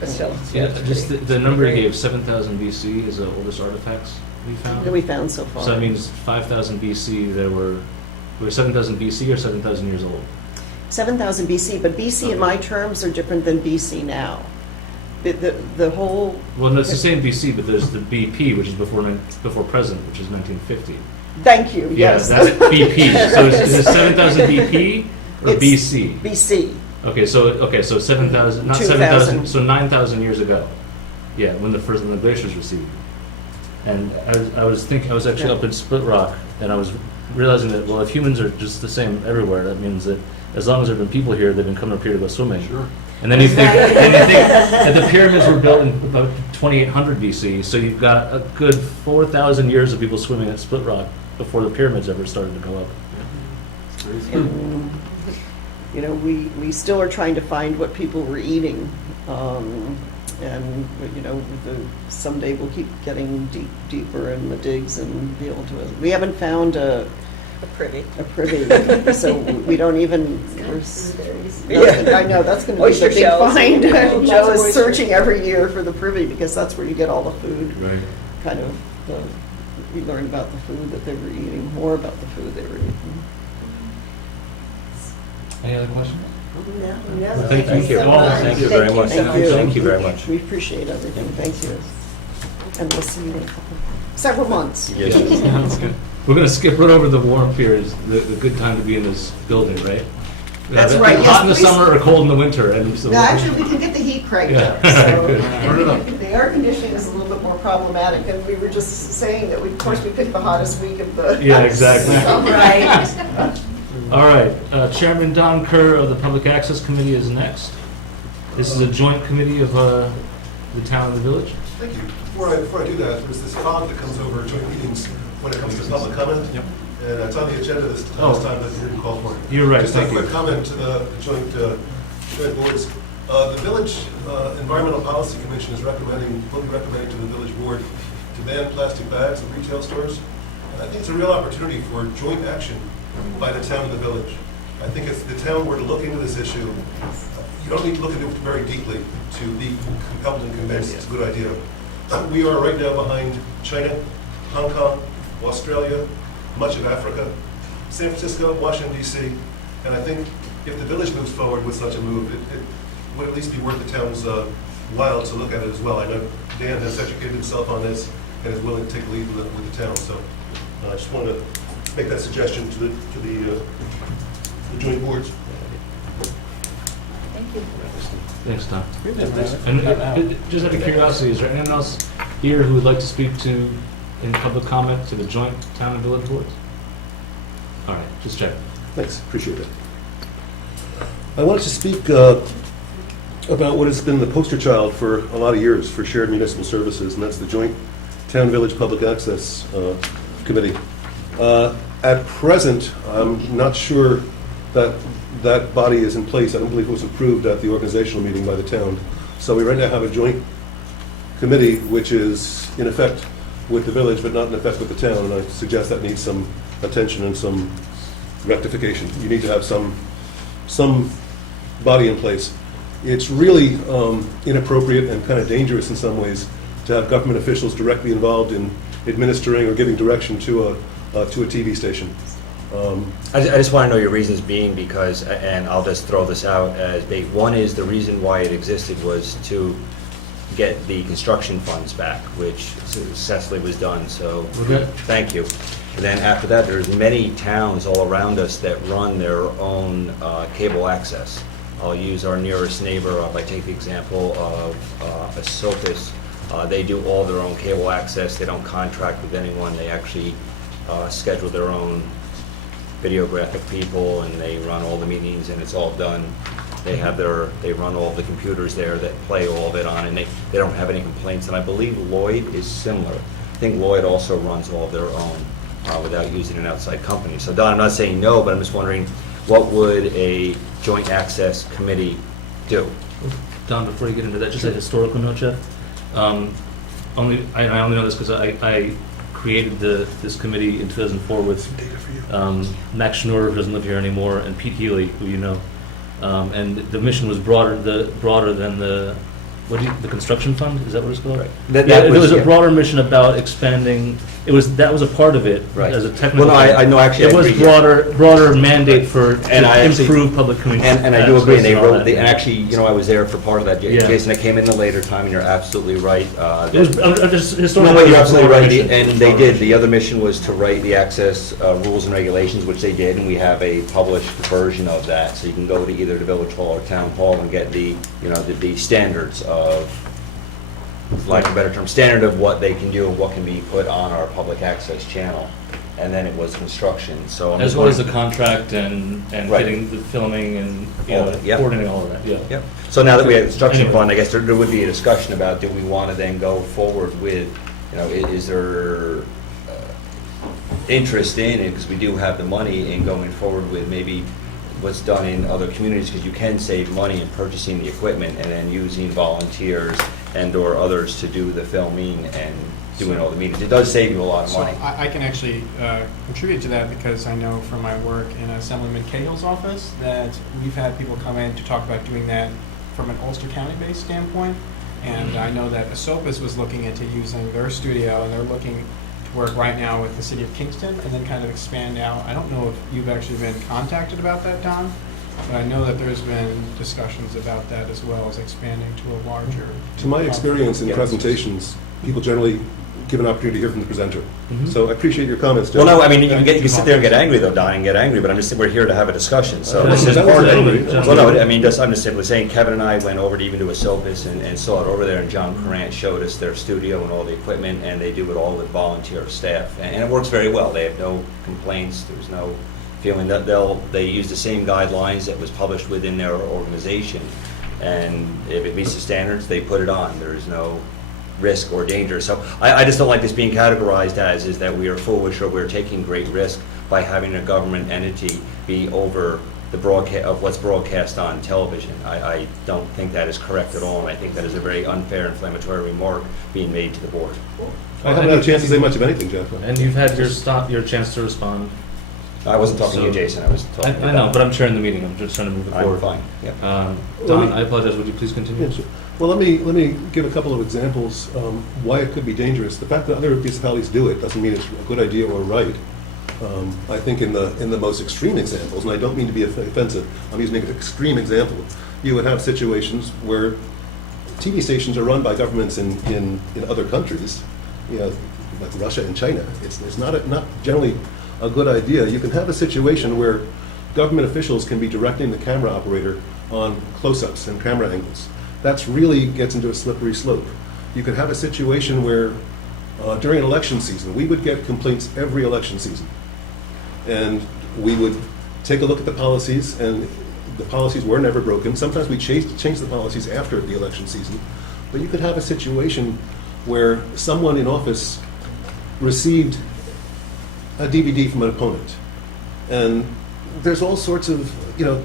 But still. Yeah, just the number you gave, 7,000 BC, is the oldest artifacts we found. That we found so far. So that means 5,000 BC. There were 7,000 BC or 7,000 years old. 7,000 BC, but BC in my terms are different than BC now. The whole, Well, no, it's the same BC, but there's the BP, which is before present, which is 1950. thank you, Yeah, yes. that's BP. So is it 7,000 BP or It's BC? BC. Okay, so 7,000, not 2,000. 7,000, so 9,000 years ago. Yeah, when the glaciers receded. And I was actually up in Split Rock, and I was realizing that, well, if humans are just the same everywhere, that means that as long as there have been people here, they've been coming up here to go swimming. Sure. And then you think that the pyramids were built in about 2800 BC, so you've got a good 4,000 years of people swimming at Split Rock before the pyramids ever started to go up. It's crazy. And, we still are trying to find what people were eating. And, someday we'll keep getting deeper in the digs and be able to, we haven't found a Privy. privy, so we don't even, Yeah. I know, that's gonna be the Oyster big shells. find. Lots of Joe is oysters. searching every year for the privy, because that's where you get all the food, Right. kind of, we learn about the food that they were eating, more about the food they were eating. Any other questions? Well, Thank you. Thank you very much. Thank you. Thank you very much. We appreciate everything, thank you. And we'll see you in several months. Yes. Sounds good. We're gonna skip right over the warm periods, the good time to be in this building, right? That's right, yes, Hot in the please. summer or cold in the winter, and so. No, actually, we can get the heat cranked up, Yeah. so. Good. Turn it up. The air conditioning is a little bit more problematic, and we were just saying that, of course, we picked the hottest week of the. Yeah, exactly. summer. Right. All right, Chairman Don Kerr of the Public Access Committee is next. This is a joint committee of the town and the village. Thank you. Before I do that, there's this fog that comes over joint meetings when it comes to public comment. Yep. And it's on the agenda this Oh. time that you didn't call for it. You're right, Just thank a you. quick comment to the joint boards. The Village Environmental Policy Commission is will be recommending to the village board to ban plastic bags in retail stores. And I think it's a real opportunity for joint action by the town and the village. I think if the town were to look into this issue, you don't need to look into it very deeply to be compelled and convinced it's a good idea. We are right now behind China, Hong Kong, Australia, much of Africa, San Francisco, Washington, D.C., and I think if the village moves forward with such a move, it would at least be worth the town's while to look at it as well. I know Dan has educated himself on this and is willing to take lead with the town, so I just wanted to make that suggestion to the joint boards. Thank you. Thanks, Tom. And just out of curiosity, is there anyone else here who would like to speak to, in public comment, to the joint town and village boards? All right, just check. Thanks, appreciate it. I wanted to speak about what has been the poster child for a lot of years for shared municipal services, and that's the Joint Town-Village Public Access Committee. At present, I'm not sure that that body is in place. I don't believe it was approved at the organizational meeting by the town. So we right now have a joint committee, which is in effect with the village, but not in effect with the town, and I suggest that needs some attention and some rectification. You need to have some body in place. It's really inappropriate and kind of dangerous in some ways to have government officials directly involved in administering or giving direction to a TV station. I just want to know your reasons being, because, and I'll just throw this out as bait. One is the reason why it existed was to get the construction funds back, which successfully was done, so Okay. thank you. And then after that, there's many towns all around us that run their own cable access. I'll use our nearest neighbor, if I take the example of Esopus. They do all their own cable access. They don't contract with anyone. They actually schedule their own videographic people, and they run all the meetings, and it's all done. They run all the computers there that play all of it on, and they don't have any complaints. And I believe Lloyd is similar. I think Lloyd also runs all of their own without using an outside company. So Don, I'm not saying no, but I'm just wondering, what would a joint access committee do? Don, before you get into that, just a historical note, Jeff. I only know this because I created this committee in 2004 with Max Schnurr, who doesn't live here anymore, and Pete Healy, who you know. And the mission was broader than the construction fund? Is that what it's called? Right. There was a broader mission about expanding. That was a part of it, Right. as a technical. Well, no, I know, actually, it I was agree, broader mandate to actually- improve public communication. And I do agree, and they all wrote, that. and actually, you know, I was there for part of that, Yeah. Jason. I came in the later time, and you're absolutely right. It was just historically. No, but you're absolutely right, mission. and they did. The other mission was to write the access rules and regulations, which they did, and we have a published version of that. So you can go to either the village hall or town hall and get the standards of, for lack of a better term, standard of what they can do and what can be put on our public access channel. And then it was construction, so. I'm As just well as the wondering- contract and Right. getting the filming and All that, yep. coordinating all of that, yeah. Yep. So now that we have the construction Anyway. fund, I guess there would be a discussion about, do we want to then go forward with, is there interest in it, because we do have the money, in going forward with maybe what's done in other communities, because you can save money in purchasing the equipment and then using volunteers and/or others to do the filming and doing all the meetings. It does save you a lot of So money. I can actually contribute to that, because I know from my work in Assemblyman Cahill's office that we've had people come in to talk about doing that from an Ulster County-based standpoint. And I know that Esopus was looking into using their studio, and they're looking to work right now with the city of Kingston and then kind of expand out. I don't know if you've actually been contacted about that, Don, but I know that there's been discussions about that as well, as expanding to a larger. To my experience in Yes. presentations, people generally give an opportunity to hear from the presenter. Mhm. So I appreciate your comments, Well, Jeff. no, I mean, you can sit there and get angry though, Don, and get angry, but I'm just, we're here to have a discussion, so Yeah, this is that was part of angry. it. Well, no, I mean, I'm just simply saying, Kevin and I went over to even to Esopus and saw it over there, and John Corrant showed us their studio and all the equipment, and they do it all with volunteer staff, and it works very well. They have no complaints, there's no feeling that they use the same guidelines that was published within their organization, and if it meets the standards, they put it on. There's no risk or danger. So I just don't like this being categorized as is that we are foolish or we're taking great risk by having a government entity be over the broadcast of what's broadcast on television. I don't think that is correct at all, and I think that is a very unfair, inflammatory remark being made to the board. I haven't had a chance to say much of anything, Jeff. And you've had your chance to respond. I wasn't talking to you, So- Jason, I was talking I know, but I'm chairing the meeting, I'm just trying to move it I'm forward. fine, yeah. Don, I apologize, would you please continue? Yeah, sure. Well, let me give a couple of examples why it could be dangerous. The fact that other municipalities do it doesn't mean it's a good idea or right. I think in the most extreme examples, and I don't mean to be offensive, I'm using an extreme example, you would have situations where TV stations are run by governments in other countries, you know, like Russia and China. It's not generally a good idea. You can have a situation where government officials can be directing the camera operator on close-ups and camera angles. That's really gets into a slippery slope. You could have a situation where during an election season, we would get complaints every election season. And we would take a look at the policies, and the policies were never broken. Sometimes we change the policies after the election season. But you could have a situation where someone in office received a DVD from an opponent. And there's all sorts of, you know,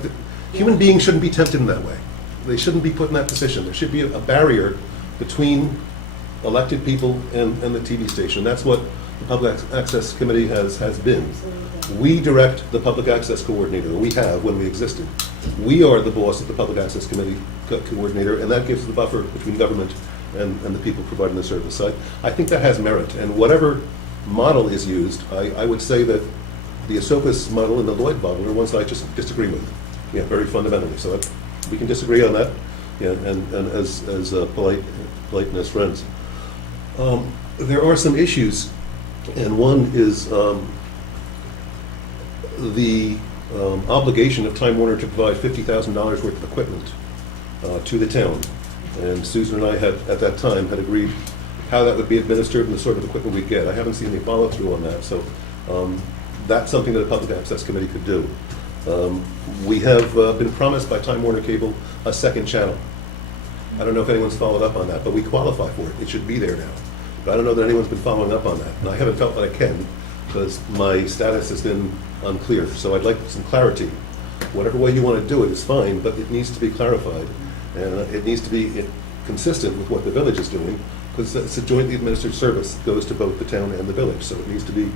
human beings shouldn't be tempted in that way. They shouldn't be put in that position. There should be a barrier between elected people and the TV station. That's what the Public Access Committee has been. We direct the Public Access Coordinator. We have when we existed. We are the boss of the Public Access Committee coordinator, and that gives the buffer between government and the people providing the service. So I think that has merit. And whatever model is used, I would say that the Esopus model and the Lloyd model are ones that I just disagree with, yeah, very fundamentally. So we can disagree on that, yeah, and as polite and as friends. There are some issues, and one is the obligation of Time Warner to provide $50,000 worth of equipment to the town. And Susan and I had, at that time, had agreed how that would be administered and the sort of equipment we'd get. I haven't seen any follow-through on that, so that's something that the Public Access Committee could do. We have been promised by Time Warner Cable a second channel. I don't know if anyone's followed up on that, but we qualify for it. It should be there now. But I don't know that anyone's been following up on that. And I haven't felt that I can, because my status has been unclear. So I'd like some clarity. Whatever way you want to do it is fine, but it needs to be clarified. And it needs to be consistent with what the village is doing, because it's a jointly administered service that goes to both the town and the village. So it needs to be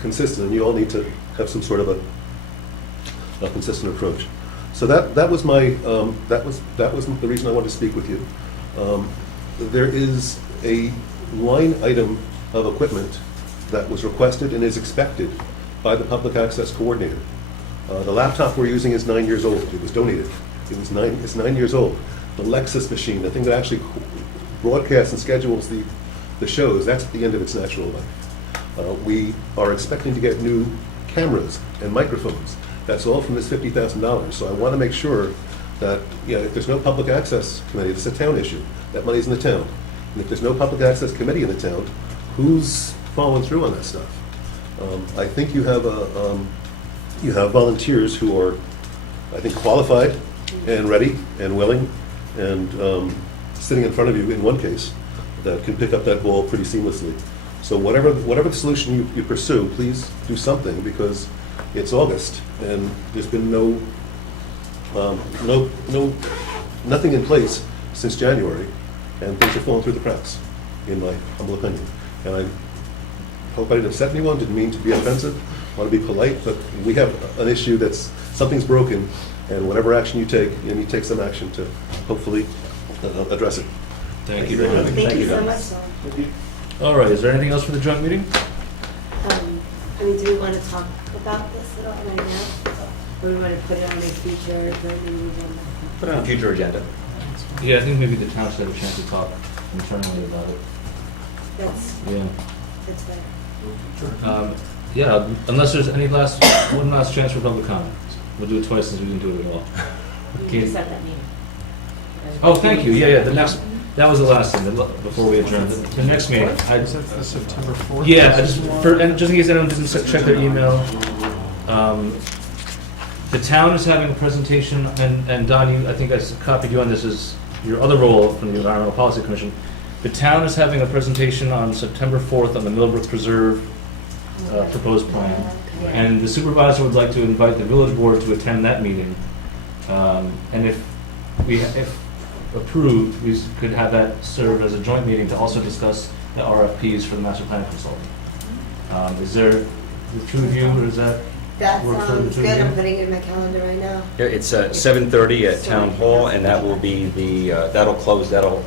consistent, and you all need to have some sort of a consistent approach. So that was my that was the reason I wanted to speak with you. There is a line item of equipment that was requested and is expected by the Public Access Coordinator. The laptop we're using is 9 years old. It was donated. It's 9 years old. The Lexus machine, the thing that actually broadcasts and schedules the shows, that's at the end of its natural life. We are expecting to get new cameras and microphones. That's all from this $50,000. So I want to make sure that, you know, if there's no Public Access Committee, it's a town issue. That money's in the town. And if there's no Public Access Committee in the town, who's following through on that stuff? I think you have volunteers who are, I think, qualified and ready and willing and sitting in front of you in one case that can pick up that ball pretty seamlessly. So whatever the solution you pursue, please do something, because it's August and there's been nothing in place since January, and things are falling through the cracks, in my humble opinion. And I hope I didn't upset anyone, didn't mean to be offensive, want to be polite, but we have an issue that's, something's broken, and whatever action you take, you need to take some action to hopefully address it. Thank you very much. Thank you so much. All right, is there anything else for the joint meeting? I mean, do we want to talk about this at all right now? Or do we want to put it on a future agenda? Put it on a future agenda. Yeah, I think maybe the town should have a chance to talk internally about it. That's Yeah. Yeah, unless there's any one last chance for public comment. We'll do it twice since we didn't do it at all. You just set that meeting. Oh, thank you. Yeah, that was the last thing before we adjourned. The next meeting. Is that the September 4th? Yeah, just in case anyone didn't check their email, the town is having a presentation, and Don, I think I copied you on this as your other role from the Environmental Policy Commission. The town is having a presentation on September 4th on the Millbrook Preserve proposed plan, and the supervisor would like to invite the village board to attend that meeting. And if approved, we could have that serve as a joint meeting to also discuss the RFPs for the master plan consultant. Is there the two of you, or is that? That Work for the sounds two good, of you? I'm putting it in my calendar right now. Yeah, it's 7:30 at Town Hall, and that will be the, that'll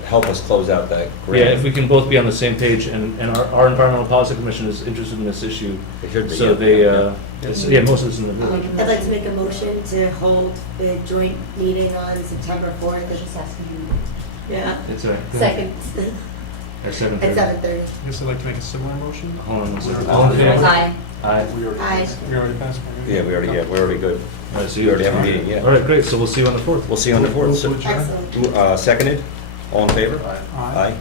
help us close out that grant. Yeah, if we can both be on the same page, and our Environmental Policy Commission is interested in this issue, It should be, so yeah. they, yeah, most of it's in the village. I'd like to make a motion to hold a joint meeting on September 4th. Just asking you. Yeah, It's all right. Second. At 7:30. at 7:30. I guess I'd like to make a similar motion. Hold on one second. All in favor? Aye. Aye. Aye. We already passed. Yeah, we're already good. All right, so We already have a meeting, yeah. All right, great, so we'll see you on the 4th. We'll see you on the 4th. So, Excellent. seconded? All in favor? Aye.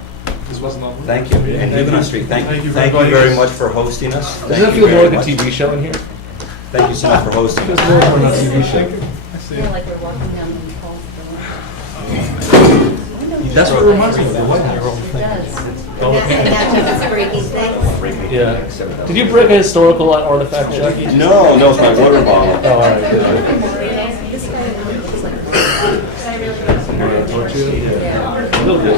This was lovely. Thank you. And Huguenot Street, thank Thank you you for very inviting us. much for hosting us. Doesn't Thank that you feel more very like a much. TV show in here? Thank you so much for hosting us. Feels more like a TV show. Yeah, like we're walking down the hall. That's what reminds me of the White It House. does. Oh, And that's just breaking things. Yeah. Did you bring a historical artifact, Jackie? No, it's my water bottle. Oh, all right, good. Don't you? Yeah. A little bit.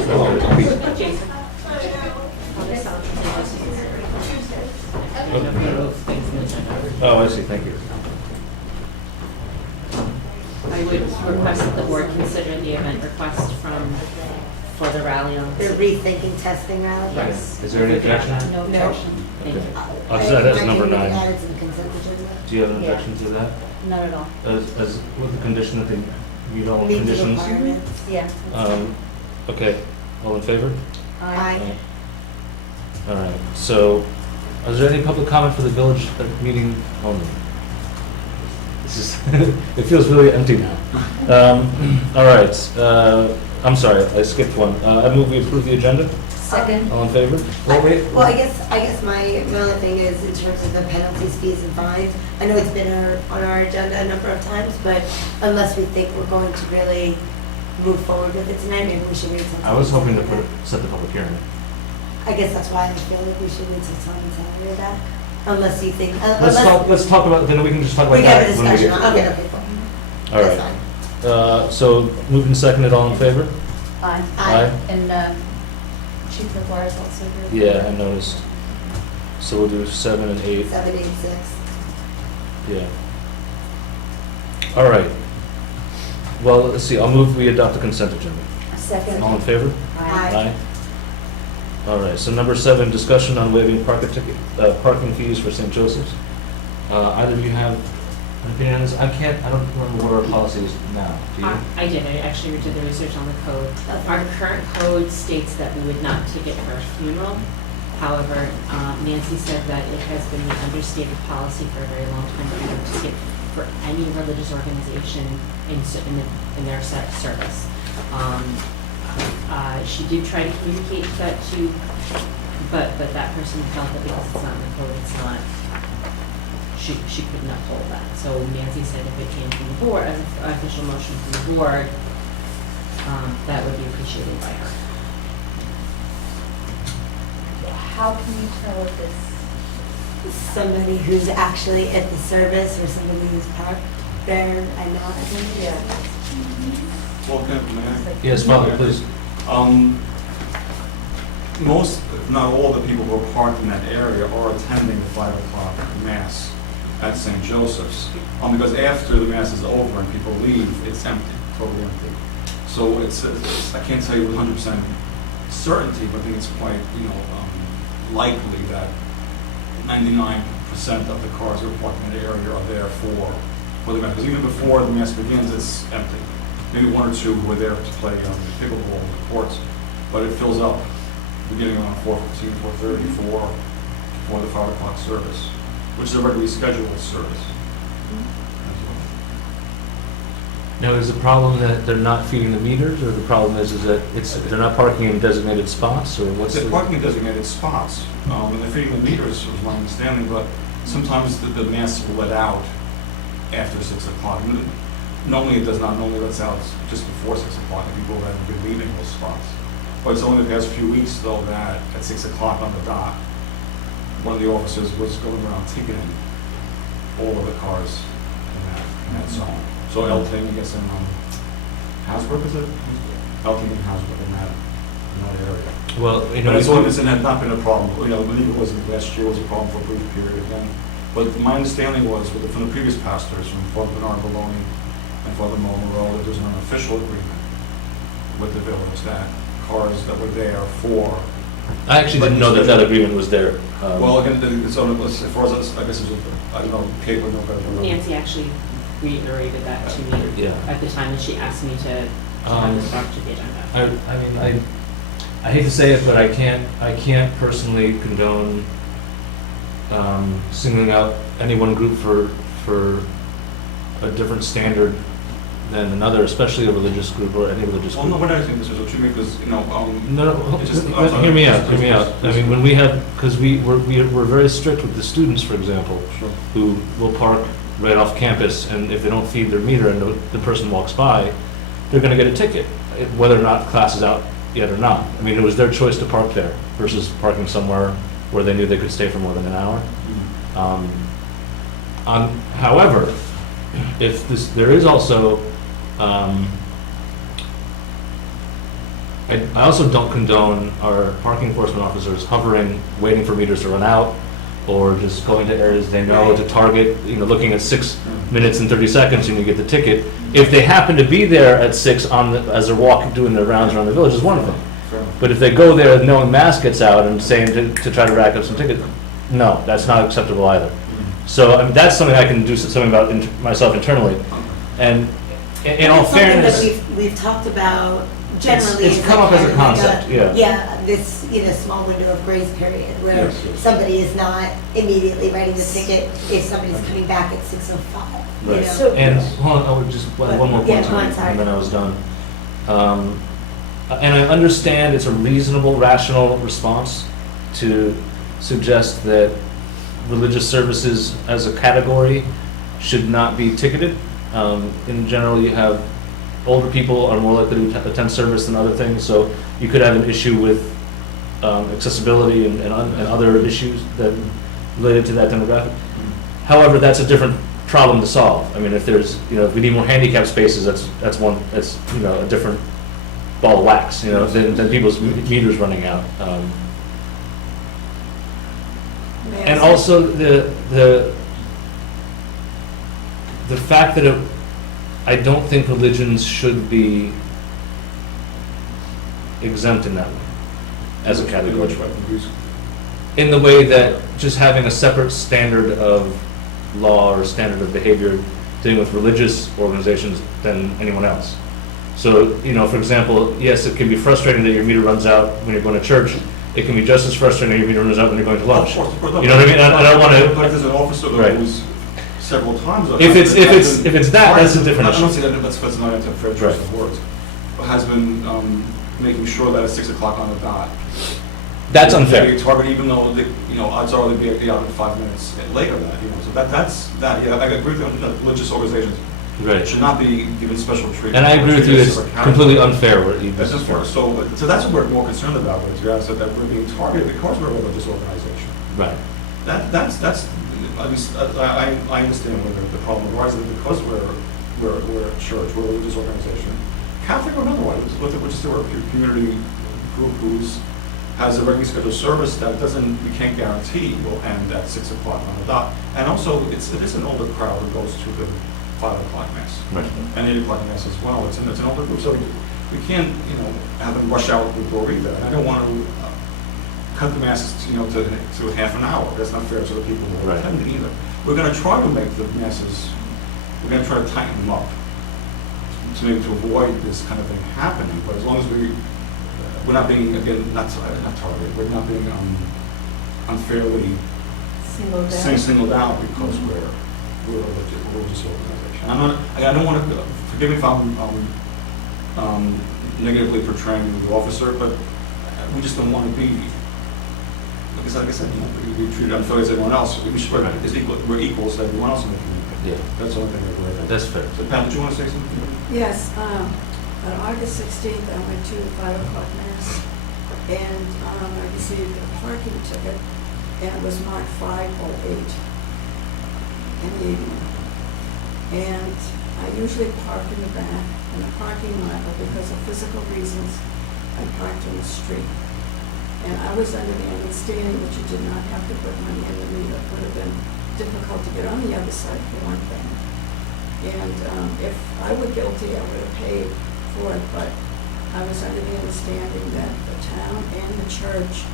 Oh, I see, thank you. I would request that the board consider the event request for the rally on. They're rethinking testing rally. Yes. Is there any objection? No No. objection. Thank you. Oh, so that's number Recommend 9. added to the consent agenda. Do you have an Yeah. objection to that? Not at all. As with the condition that they meet all Meet the conditions? requirements. Yeah. Okay, all in favor? Aye. All right, so, is there any public comment for the village meeting only? This is, it feels really empty now. All right, I'm sorry, I skipped one. I move we approve the agenda. Second. All in favor? Well, I guess my other thing is in terms of the penalties, fees, and fines. I know it's been on our agenda a number of times, but unless we think we're going to really move forward with it tonight, maybe we should wait till. I was hoping to set the public hearing. I guess that's why I feel like we should wait till Tom and Sally are back, unless you think, Let's talk about, then we can just talk about we have that a when we discussion. get. Okay, fine. All That's right, fine. so moved and seconded, all in favor? Aye. Aye. And Chief McGuire's also here. Yeah, I noticed. So we'll do 7 and 8. 7, 8, 6. Yeah. All right. Well, let's see, I'll move we adopt the consent agenda. Second. All in favor? Aye. All right, so number 7, discussion on waiving parking fees for St. Joseph's. Either of you have an opinion on this? I don't remember what our policy is now, do you? I did, I actually did the research on the code. Our current code states that we would not ticket for a funeral. However, Nancy said that it has been the understated policy for a very long time that we don't ticket for any religious organization in their service. She did try to communicate that but that person felt that because it's not in the code, it's not, she couldn't uphold that. So Nancy said if it came from the board, as an official motion from the board, that would be appreciated by her. How can you tell if this? Somebody who's actually at the service or somebody who's parked there and not attending? Yeah. Well, may I? Yes, Father, please. Most, if not all, the people who are parked in that area are attending the 5 o'clock mass at St. Joseph's. Because after the mass is over and people leave, it's empty, totally empty. So it's I can't tell you with 100% certainty, but I think it's quite, likely that 99% of the cars who are parked in the area are there for the mass. Because even before the mass begins, it's empty. Maybe 1 or 2 who are there to play pickleball in the courts, but it fills up beginning on 4:15, 4:30 for the 5 o'clock service, which is a regularly scheduled service. Now, is the problem that they're not feeding the meters, or the problem is that they're not parking in designated spots, or what's They're the? parking in designated spots, and they're feeding the meters, was my understanding, but sometimes the mass will let out after 6 o'clock. Normally it does not, normally lets out just before 6 o'clock, and people have been leaving those spots. But it's only the past few weeks, though, that at 6 o'clock on the dot, one of the officers was going around ticketing all of the cars in that zone. So Elting, I guess, in Hasbrook, is it? Elting and Hasbrook in that area. Well, But it's always, and had not been a problem, I believe it was last year was a problem for a brief period, then But my understanding was, from the previous pastors, from Father Bernard Baloney and Father Moreau, that there was an unofficial agreement with the village that cars that were there for. I actually didn't know that that agreement was there. Well, again, as far as, I guess it's, I don't know, Kate would know better than me. Nancy actually reiterated that to me Yeah. at the time, and she asked me to have this brought to the agenda. I mean, I hate to say it, but I can't personally condone singling out any one group for a different standard than another, especially a religious group or any religious Well, group. no, but I think this is what you mean, because, you know, No, it's just- hear me out. I mean, when we have, because we're very strict with the students, for example, Sure. who will park right off campus, and if they don't feed their meter and the person walks by, they're gonna get a ticket, whether or not class is out yet or not. I mean, it was their choice to park there versus parking somewhere where they knew they could stay for more than an hour. However, if there is also, I also don't condone our parking enforcement officers hovering, waiting for meters to run out, or just going to areas they know to target, looking at 6 minutes and 30 seconds and you get the ticket. If they happen to be there at 6 as they're walking, doing their rounds around the village, is one thing. But if they go there knowing mass gets out and saying to try to rack up some tickets, no, that's not acceptable either. So I mean, that's something I can do something about myself internally. And in all fairness, Something that we've talked about generally. It's come up as a concept, yeah. Yeah, this, small window of grace period where Yes, yes. somebody is not immediately writing the ticket if somebody's coming back at 6:05. Right. So, and hold on, I would just one more point, Yeah, go on, sorry. and then I was done. And I understand it's a reasonable, rational response to suggest that religious services as a category should not be ticketed. In general, you have older people are more likely to attend service than other things, so you could have an issue with accessibility and other issues that related to that demographic. However, that's a different problem to solve. I mean, if there's, if we need more handicap spaces, that's a different ball of wax, than people's meters running out. And also the fact that I don't think religions should be exempt in that way, as a category. In the way that just having a separate standard of law or standard of behavior dealing with religious organizations than anyone else. So, for example, yes, it can be frustrating that your meter runs out when you're going to church. It can be just as frustrating that your meter runs out when you're going to lunch. Of course. You know what I mean? I don't want to. But if there's an officer Right. that was several times. If it's that, that's a different I don't issue. see that, that's not a fair choice of words. Has been making sure that at 6 o'clock on the dot. That's unfair. Target, even though odds are they'd be out in 5 minutes later. So that's that. Yeah, I agree with you. Religious organizations Right. should not be given special treatment. And I agree with you, it's completely unfair what you That's unfair. So that's what we're more concerned about. Is you said that we're being targeted because we're a religious organization. Right. That's at least I understand where the problem arises because we're a church, we're a religious organization, Catholic or otherwise. We're just a community group has a regularly scheduled service that we can't guarantee will end at 6 o'clock on the dot. And also, it is an older crowd who goes to the 5 o'clock mass Right. and 8 o'clock mass as well. It's an older group, so we can't have them rush out the door either. And I don't want to cut the masses to half an hour. That's not fair to the people who are Right. attending either. We're going to try to make the masses. We're going to try to tighten them up to avoid this kind of thing happening. But as long as we're not being not targeted. We're not being unfairly singled out because we're a religious organization. I don't want to forgive me if I'm negatively portraying the officer, but we just don't want to be. Because like I said, we treated unfairly as everyone else. We're equals to everyone else in the community. Yeah. That's the only thing we're worried. That's fair. So Pam, did you want to say something? Yes, on August 16th, I went to 5 o'clock mass, and I received a parking ticket, and it was marked 5:08 in the evening. And I usually park in the back in the parking lot, but because of physical reasons, I parked on the street. And I was under the understanding that you did not have to put money in the meter. It would have been difficult to get on the other side for one thing. And if I were guilty, I would have paid for it, but I was under the understanding that the town and the church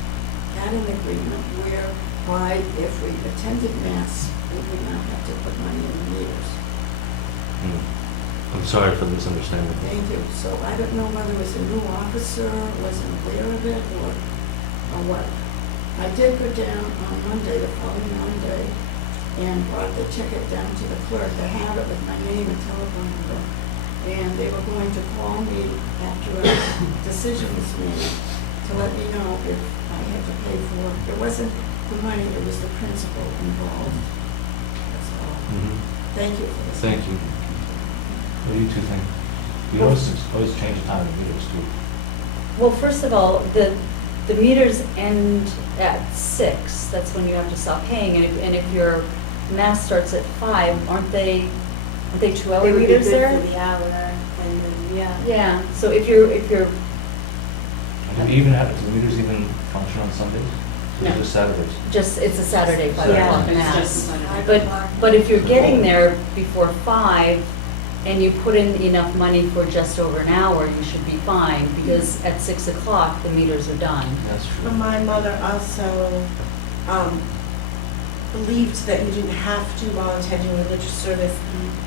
had an agreement whereby if we attended mass, we would not have to put money in the meters. I'm sorry for the misunderstanding. Thank you. So I don't know whether it was a new officer, wasn't aware of it, or what. I did go down on Monday, the following Monday, and brought the ticket down to the clerk. I have it with my name and telephone number. And they were going to call me after a decision was made to let me know if I had to pay for it. It wasn't the money, it was the principal involved. That's all. Thank you for this. Thank you. What do you two think? You always change the time of meters too. Well, first of all, the meters end at 6, that's when you have to stop paying, and if your mass starts at 5, aren't they 2-hour They would be meters good there? for the hour, and then, yeah. Yeah, so if you're, Do the meters even function on Sundays? Or No. just Saturdays? it's a Saturday 5 Yeah. o'clock It's mass. just Saturday. But if you're getting there before 5 and you put in enough money for just over an hour, you should be fine, because at 6 o'clock, the meters are done. That's But true. my mother also believed that you didn't have to volunteer doing religious service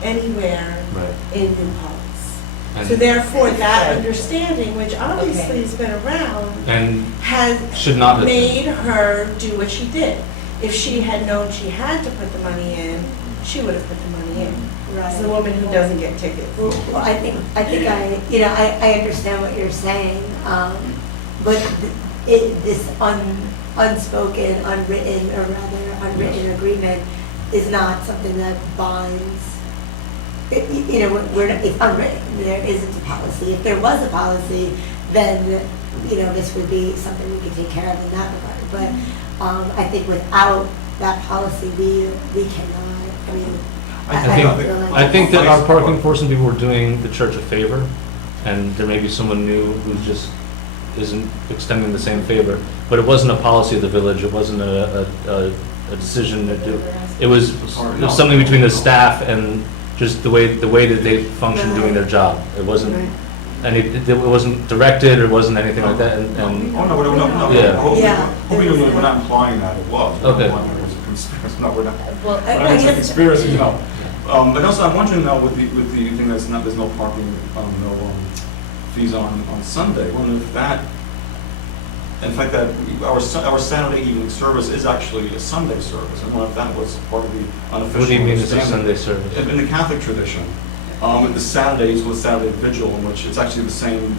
anywhere Right. in New Paltz. And- So therefore, that understanding, which obviously has been around, And has should not have been. made her do what she did. If she had known she had to put the money in, she would have put the money in. It's the woman who doesn't get tickets. Well, I think I understand what you're saying, but this unspoken, unwritten, or rather unwritten agreement is not something that binds. It's unwritten, there isn't a policy. If there was a policy, then, this would be something we could take care of in that regard. But I think without that policy, we cannot, I think that our parking enforcement people were doing the church a favor, and there may be someone new who just isn't extending the same favor. But it wasn't a policy of the village, it wasn't a decision to do. It was something between the staff and just the way that they function doing their job. It wasn't, and it wasn't directed, or wasn't anything like that, and Oh, no, Yeah. we're not implying that it was. We're not Okay. implying it was a conspiracy. No, we're not. Well, When I say conspiracy, no. But also, I'm wondering now with the thing there's no parking, no fees on Sunday. I wonder if that, in fact, that our Saturday evening service is actually a Sunday service. I wonder if that was part of the unofficial. what do you mean it's a understanding. Sunday service? In the Catholic tradition, the Saturdays was Saturday Vigil, in which it's actually the same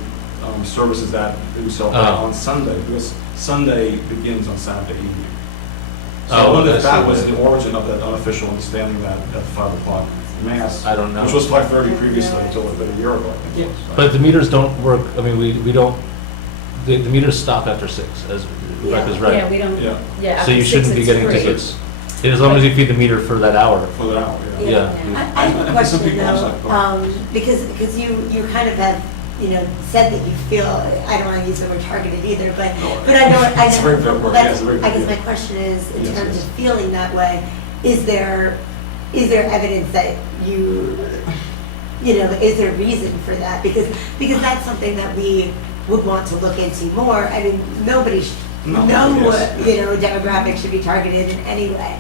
services that we celebrate on Sunday, because Sunday begins on Saturday evening. So I wonder if that was the origin of that unofficial understanding that at 5 o'clock mass. I don't know. Which was 5:30 previously, until about a year ago, I think it was. But the meters don't work, I mean, we don't, the meters stop after 6, as Rebecca's right. yeah, we don't, Yeah. yeah, So you after 6 shouldn't be it's getting free. tickets, as long as you feed the meter for that hour. For that hour, yeah. Yeah. I have a And some question people also though, have- because you kind of have, said that you feel, I don't want to use the word targeted either, but I know, It's a very good word, yes, a very I good guess my word. question is, in Yes, terms yes. of feeling that way, is there evidence that is there reason for that? Because that's something that we would want to look into more. I mean, no yes. demographic should be targeted in any way,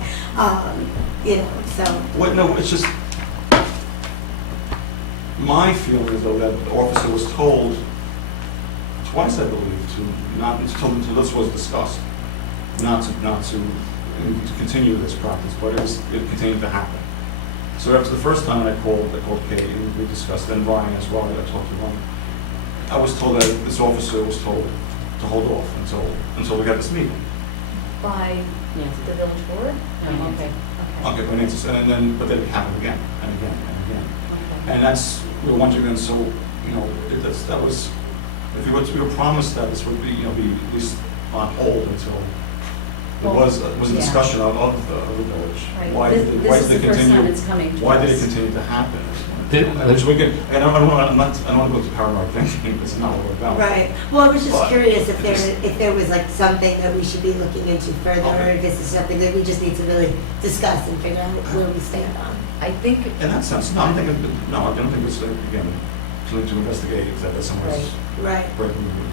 so. What, no, it's just, my feeling is though that the officer was told twice, I believe, until this was discussed, not to continue this practice, but it continued to happen. So after the first time I called Kate and we discussed, then Brian as well, I talked to Brian. I was told that this officer was told to hold off until we got this meeting. By the village board? No, Okay. Okay, but but then it happened again and again and again. Okay. And that's, we were wondering then, so, that was, if we were promised that this would be, be at least on hold until there was a discussion of the village. Right. Why This did is it the first time continue? it's coming to Why did it us. continue to happen? Which we can, and I don't want to go to paranoid thinking, this is not what we're about. Right. Well, I was just But- curious if there was like something that we should be looking into further, or if this is something that we just need to really discuss and figure out where we stand on. I think, In that sense, no, I'm thinking, no, I don't think it's, again, to investigate that someone's Right. breaking the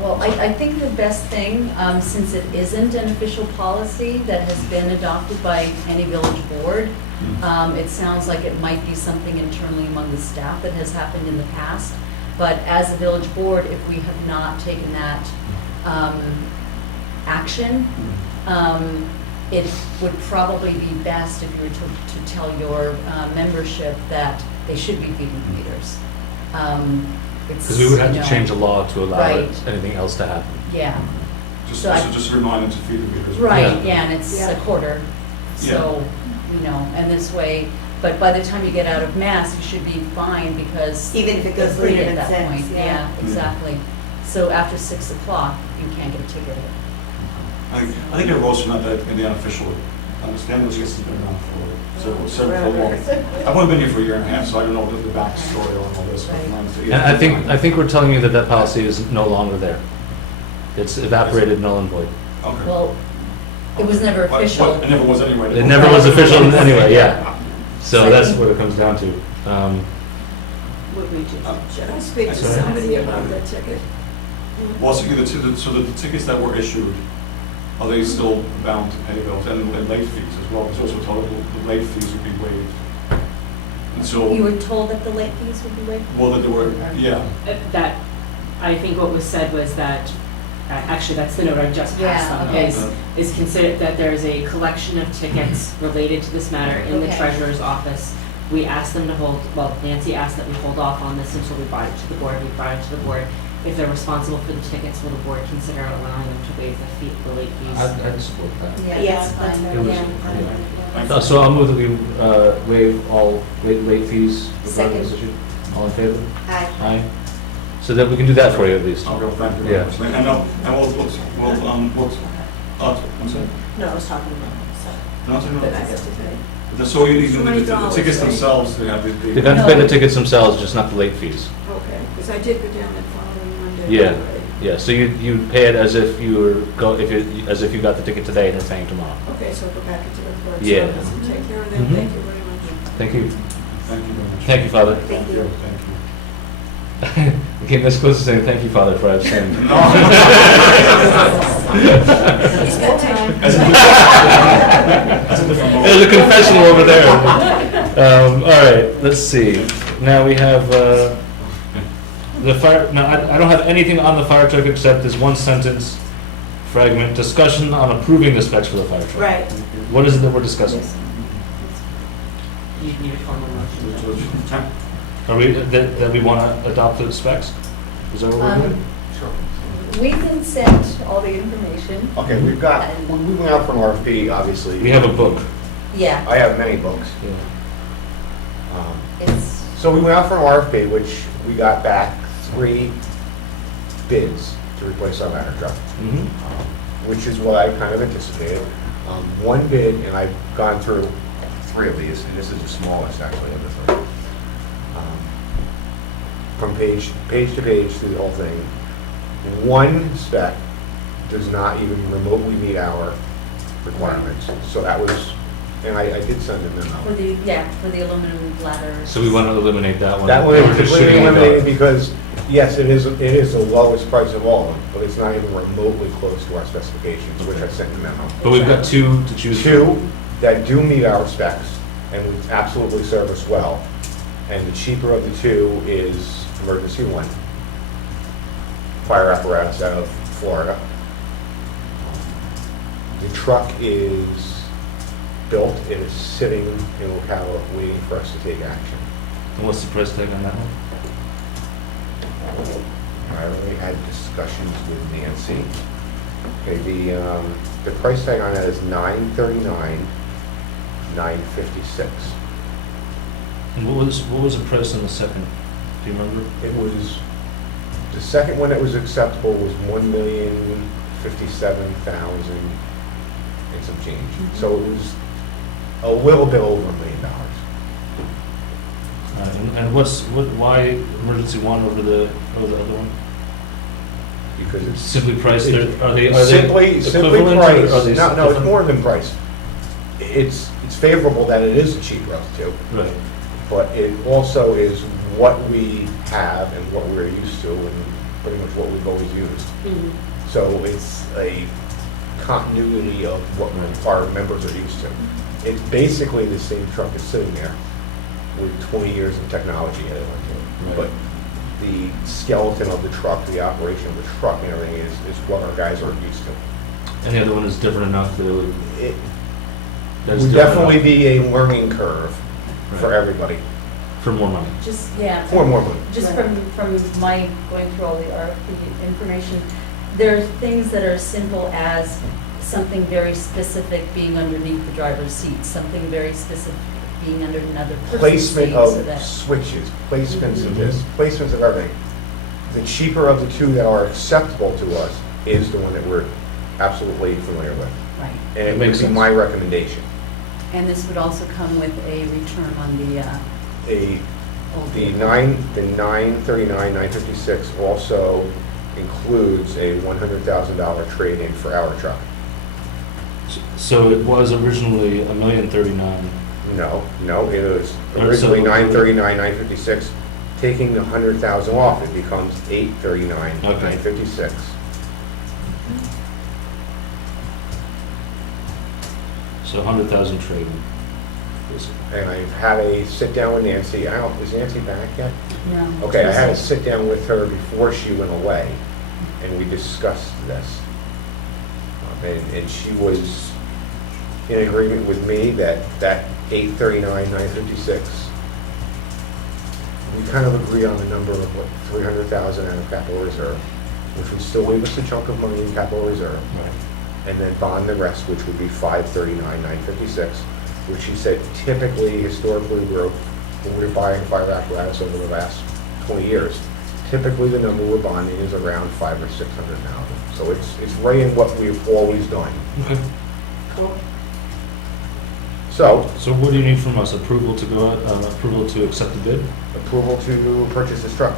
well, I think the best thing, since it isn't an official policy that has been adopted by any village board, it sounds like it might be something internally among the staff that has happened in the past. But as a village board, if we have not taken that action, it would probably be best if you were to tell your membership that they should be feeding the meters. Because we would have to change the law to allow Right. anything else to happen. Yeah, Just, So I- so just remind them to feed the meters. right, Yeah. yeah, and it's a Yeah. quarter, so, and this way, but by the time you get out of Mass, you should be fine because. Even if it goes it's free later at than that 6, point. yeah. Yeah, exactly. So after 6 o'clock, you can't get a ticket. I think there was not that in the unofficial understanding, which has been around for several long. I've only been here for a year and a half, so I don't know the backstory on all this. Right. And I think we're telling you that policy is no longer there. It's evaporated, null and void. Okay. Well, it was never But official. it never was anyway. It never was official anyway, yeah. So that's what it comes down to. Would we just? Should I speak to Sorry? somebody about that ticket? Well, so the tickets that were issued, are they still bound to pay bills and late fees as well? Because also told the late fees would be waived. And so, You were told that the late fees would be waived? well, that there were, yeah. That, I think what was said was that, actually, that's the note I just passed Yeah, on, okay. is considered that there is a collection of tickets related to this matter in the Okay. treasurer's office. We asked them to hold, well, Nancy asked that we hold off on this until we brought it to the board. We brought it to the board. If they're responsible for the tickets, will the board consider allowing them to waive the late fees? I'd support that. Yeah, that's that's fine. It was- yeah. So I'll move that we waive all late fees regarding this Second. issue. All in favor? Aye. Aye. So that we can do that for you at least. Okay, well, thank you very Yeah. much. And I'm sorry? No, I was talking about, No, it's That I not. have to pay. So you need the $20, tickets right? themselves, they have They the. have to pay the tickets themselves, just not the late fees. Okay, because I did go down that following Monday. Yeah. anyway. Yeah, so you pay it as if you were as if you got the ticket today and you're paying tomorrow. Okay, so go back into the clerk's Yeah. office and take care of that. Mhm. Thank you very much. Thank you. Thank you very much. Thank you, Father. Thank you. Thank you. We came this close to saying thank you, Father, for I've sinned. It's that time. That's a different moment. There's a confessional over there. All right, let's see. Now we have the fire. Now I don't have anything on the fire truck except this one sentence fragment: discussion on approving the specs for the fire truck. Right. What is it that we're discussing? You need a formal motion. Are we that we want to adopt the specs? Is that what we're doing? We've been sent all the information. Okay, we went out for an RFP, obviously. We have a book. Yeah, I have many books. Yeah. it's, So we went out for an RFP, which we got back 3 bids to replace our ladder truck, Mm-hmm. which is what I kind of anticipated. 1 bid, and I've gone through 3 of these, and this is the smallest actually of the 3. From page to page through the whole thing. 1 spec does not even remotely meet our requirements. So that was, and I did send a for memo. the aluminum ladder. So we want to eliminate that one. That one We're is just completely shooting in the dark. eliminated because, yes, it is the lowest price of all of them, but it's not even remotely close to our specifications, which I sent in the memo. But we've got 2 to choose from. 2 that do meet our specs and would absolutely serve us well. And the cheaper of the 2 is emergency 1, fire apparatus out of Florida. The truck is built, it is sitting in Ocala waiting for us to take action. And what's the price tag on that one? I already had discussions with Nancy. Okay, the price tag on that is $939, $956. And what was the price on the second? Do you remember? It was, the second one that was acceptable was $1,057,000 and some change. So it was a little bit over $1 million. And And why emergency one over the other one? Because it's Simply priced, are they simply equivalent, or price. are they No, it's different? more than price. It's favorable that it is the cheaper of the two, Right. but it also is what we have and what we're used to and pretty much what we've always used. So it's a continuity of what our members are used to. It's basically the same truck that's sitting there with 20 years of technology added onto it. Right. But the skeleton of the truck, the operation of the truck and everything is what our guys are used to. And the other one is different enough that it would. It that's would different definitely enough be a learning curve for Right. everybody, for more money. Just, yeah. for more money. Just from my going through all the RFP information, there are things that are as simple as something very specific being underneath the driver's seat, something very specific being under another person's seat. Placement so of that- switches, placements of this, placements of everything. The cheaper of the two that are acceptable to us is the one that we're absolutely familiar with. Right. And it Makes would be sense. my recommendation. And this would also come with a return on the old The vehicle. 939, 956 also includes a $100,000 trade-in for our truck. So it was originally $1,039,000. No, it was Or originally so- 939, 956. Taking the 100,000 off, it becomes 839, Okay. 956. So 100,000 trade. And I've had a sit-down with Nancy. Is Nancy back yet? No. Okay, I had a sit-down with her before she went away, and we discussed this. And she was in agreement with me that 839, 956, we kind of agree on the number of, 300,000 out of capital reserve, which would still leave us a chunk of money in capital reserve, Right. and then bond the rest, which would be 539, 956, which she said typically, historically, when we're buying fire apparatus over the last 20 years, typically the number we're bonding is around 500,000 or 600,000. So it's right in what we've always done. Okay. Cool. So, So what do you need from us? Approval to go out, approval to accept the bid? approval to purchase this truck.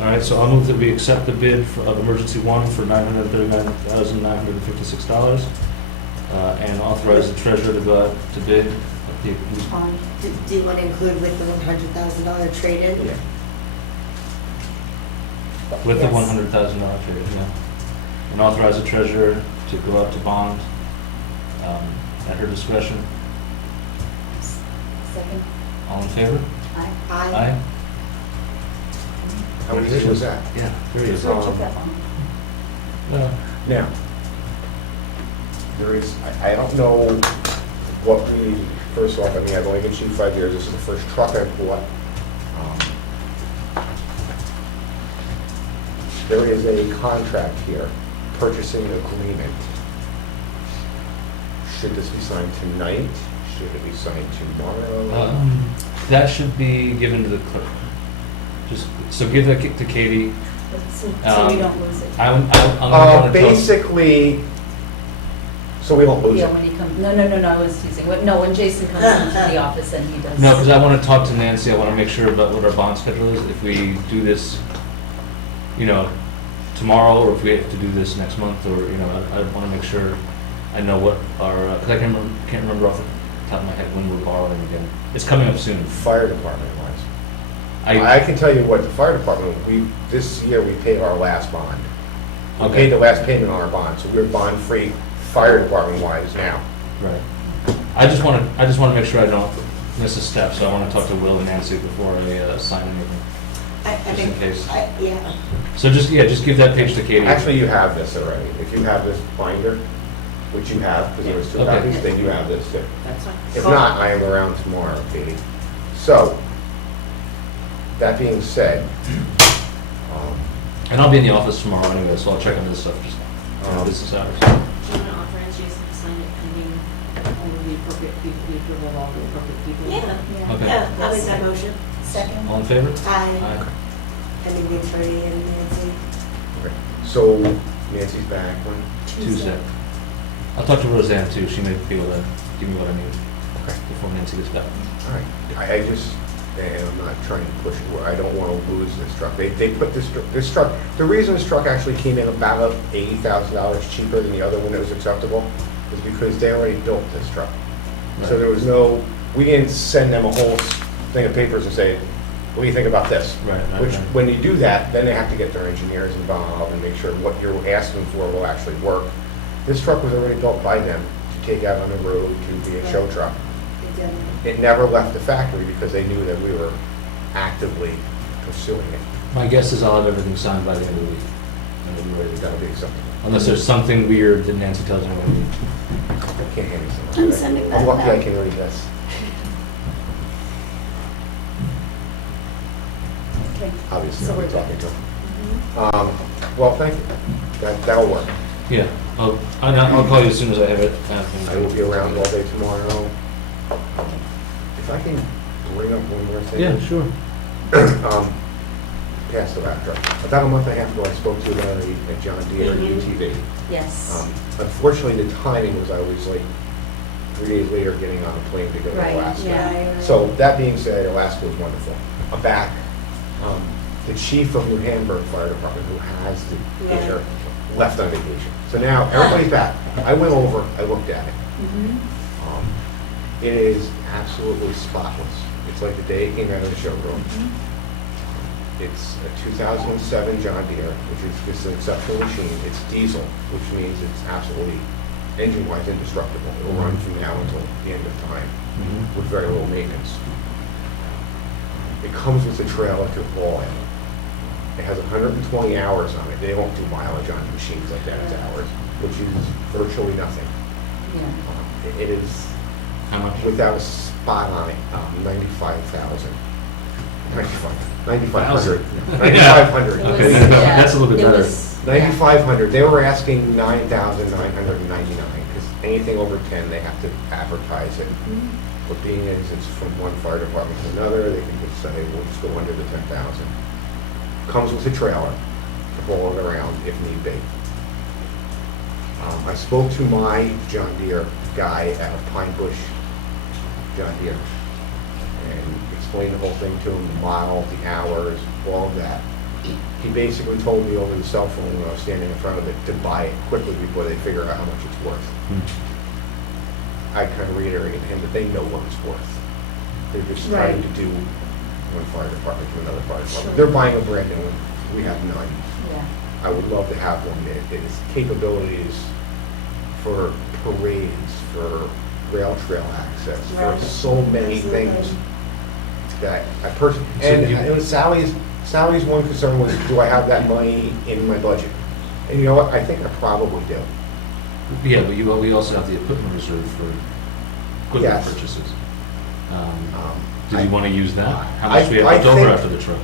All right, so I'll move that we accept the bid of emergency one for $939,956, and authorize the treasurer to go out to bid. Do you want to include with the $100,000 trade-in? With the Yes. $100,000 trade, yeah. And authorize the treasurer to go out to bond at her discretion. Second. All in favor? Aye. Aye. How many years was that? Yeah, there he is. So it took that long. Now, there is, I don't know what we, first off, I mean, I've only been chief 5 years, this is the first truck I've bought. There is a contract here, purchasing agreement. Should this be signed tonight? Should it be signed tomorrow? That should be given to the clerk. So give that to Katie. So we don't lose it. I'm gonna talk. Basically, so we don't lose Yeah, it. when he comes, no, I was teasing. No, when Jason comes into the office and he does. No, because I want to talk to Nancy. I want to make sure about what our bond schedule is. If we do this, tomorrow, or if we have to do this next month, or, I want to make sure I know what our, because I can't remember off the top of my head when we're borrowing again. It's coming up soon. Fire department wise. I can tell you what, the fire department, this year we paid our last bond. We Okay. paid the last payment on our bond, so we're bond-free fire department wise now. Right. I just want to make sure I don't miss a step, so I want to talk to Will and Nancy before I sign anything, I just in case. yeah. So just give that page to Katie. Actually, you have this already. If you have this binder, which you have, because there was two Okay. copies, then you have this too. That's fine. If not, I am around tomorrow, Katie. So, that being said, And I'll be in the office tomorrow anyway, so I'll check on this stuff just business hours. Do you want to authorize Jason to sign it pending only the appropriate people, the approval of all the appropriate people? Yeah. Okay. Yeah, I'll make that motion. Second. All in favor? Aye. Pending the attorney and Nancy. okay. So Nancy's back when? Tuesday. I'll talk to Roseanne too. She may be able to give me what I need Okay. before Nancy gets back. All right. I just, and I'm not trying to push it, where I don't want to lose this truck. They put this truck, the reason this truck actually came in about $80,000 cheaper than the other one that was acceptable is because they already built this truck. So there was no, we didn't send them a whole thing of papers and say, what do you think about this? Right, right, Which, right. when you do that, then they have to get their engineers involved and make sure what you're asking for will actually work. This truck was already built by them to take out on the road, to be a show truck. It never left the factory because they knew that we were actively pursuing it. My guess is I'll have everything signed by the end of the week. And it'll be ready to go. That'll be acceptable. Unless there's something weird that Nancy tells me I'm gonna do. I can't hand you I'm something. sending that I'm lucky I back. can read this. Okay. Obviously, So I'll be we're good. talking to them. Well, thank you. That'll work. Yeah, I'll call you as soon as I have it. I will be around all day tomorrow. If I can bring up one more thing. Yeah, sure. Past the lap truck. About a month and a half ago, I spoke to a John Deere UTV. Yes. Unfortunately, the timing was I was like 3 days later getting on a plane to go to Right, Alaska. yeah. So that being said, Alaska was wonderful. I'm back. The chief of New Hamburg Fire Department, who has the picture, left on vacation. So now everybody's back. I went over, I looked at it. Mhm. It is absolutely spotless. It's like the day it came out of the showroom. It's a 2007 John Deere, which is just an exceptional machine. It's diesel, which means it's absolutely, engine-wise, indestructible. It'll run from now until the end of time with very little maintenance. It comes with a trailer to haul it. It has 120 hours on it. They won't do mileage on machines like that, it's hours, which is virtually nothing. Yeah. It is, How much? without a spot on it, 95,000. 9,500. Yeah. 9,500. It was- Okay, yeah, that's a little bit it better. was- 9,500. They were asking 9,999 because anything over 10, they have to advertise it. Mhm. But being as it's from one fire department to another, they can just say, we'll just go under the 10,000. Comes with a trailer to haul it around if need be. I spoke to my John Deere guy at Pine Bush John Deere and explained the whole thing to him, the model, the hours, all of that. He basically told me over the cell phone when I was standing in front of it to buy it quickly before they figure out how much it's worth. I kind of reiterated to him that they know what it's worth. They're just trying Right. to do one fire department to another fire department. Sure. They're buying a brand new one. We have none. Yeah. I would love to have one that is capabilities for parades, for rail trail access, for Right. so many Absolutely. things that I personally, So and you- Sally's one concern was, do I have that money in my budget? And you know what, I think I probably do. Yeah, but we also have the equipment reserve for equipment Yes. purchases. I- Do you want to use that? How much do we have I left over think- after the truck?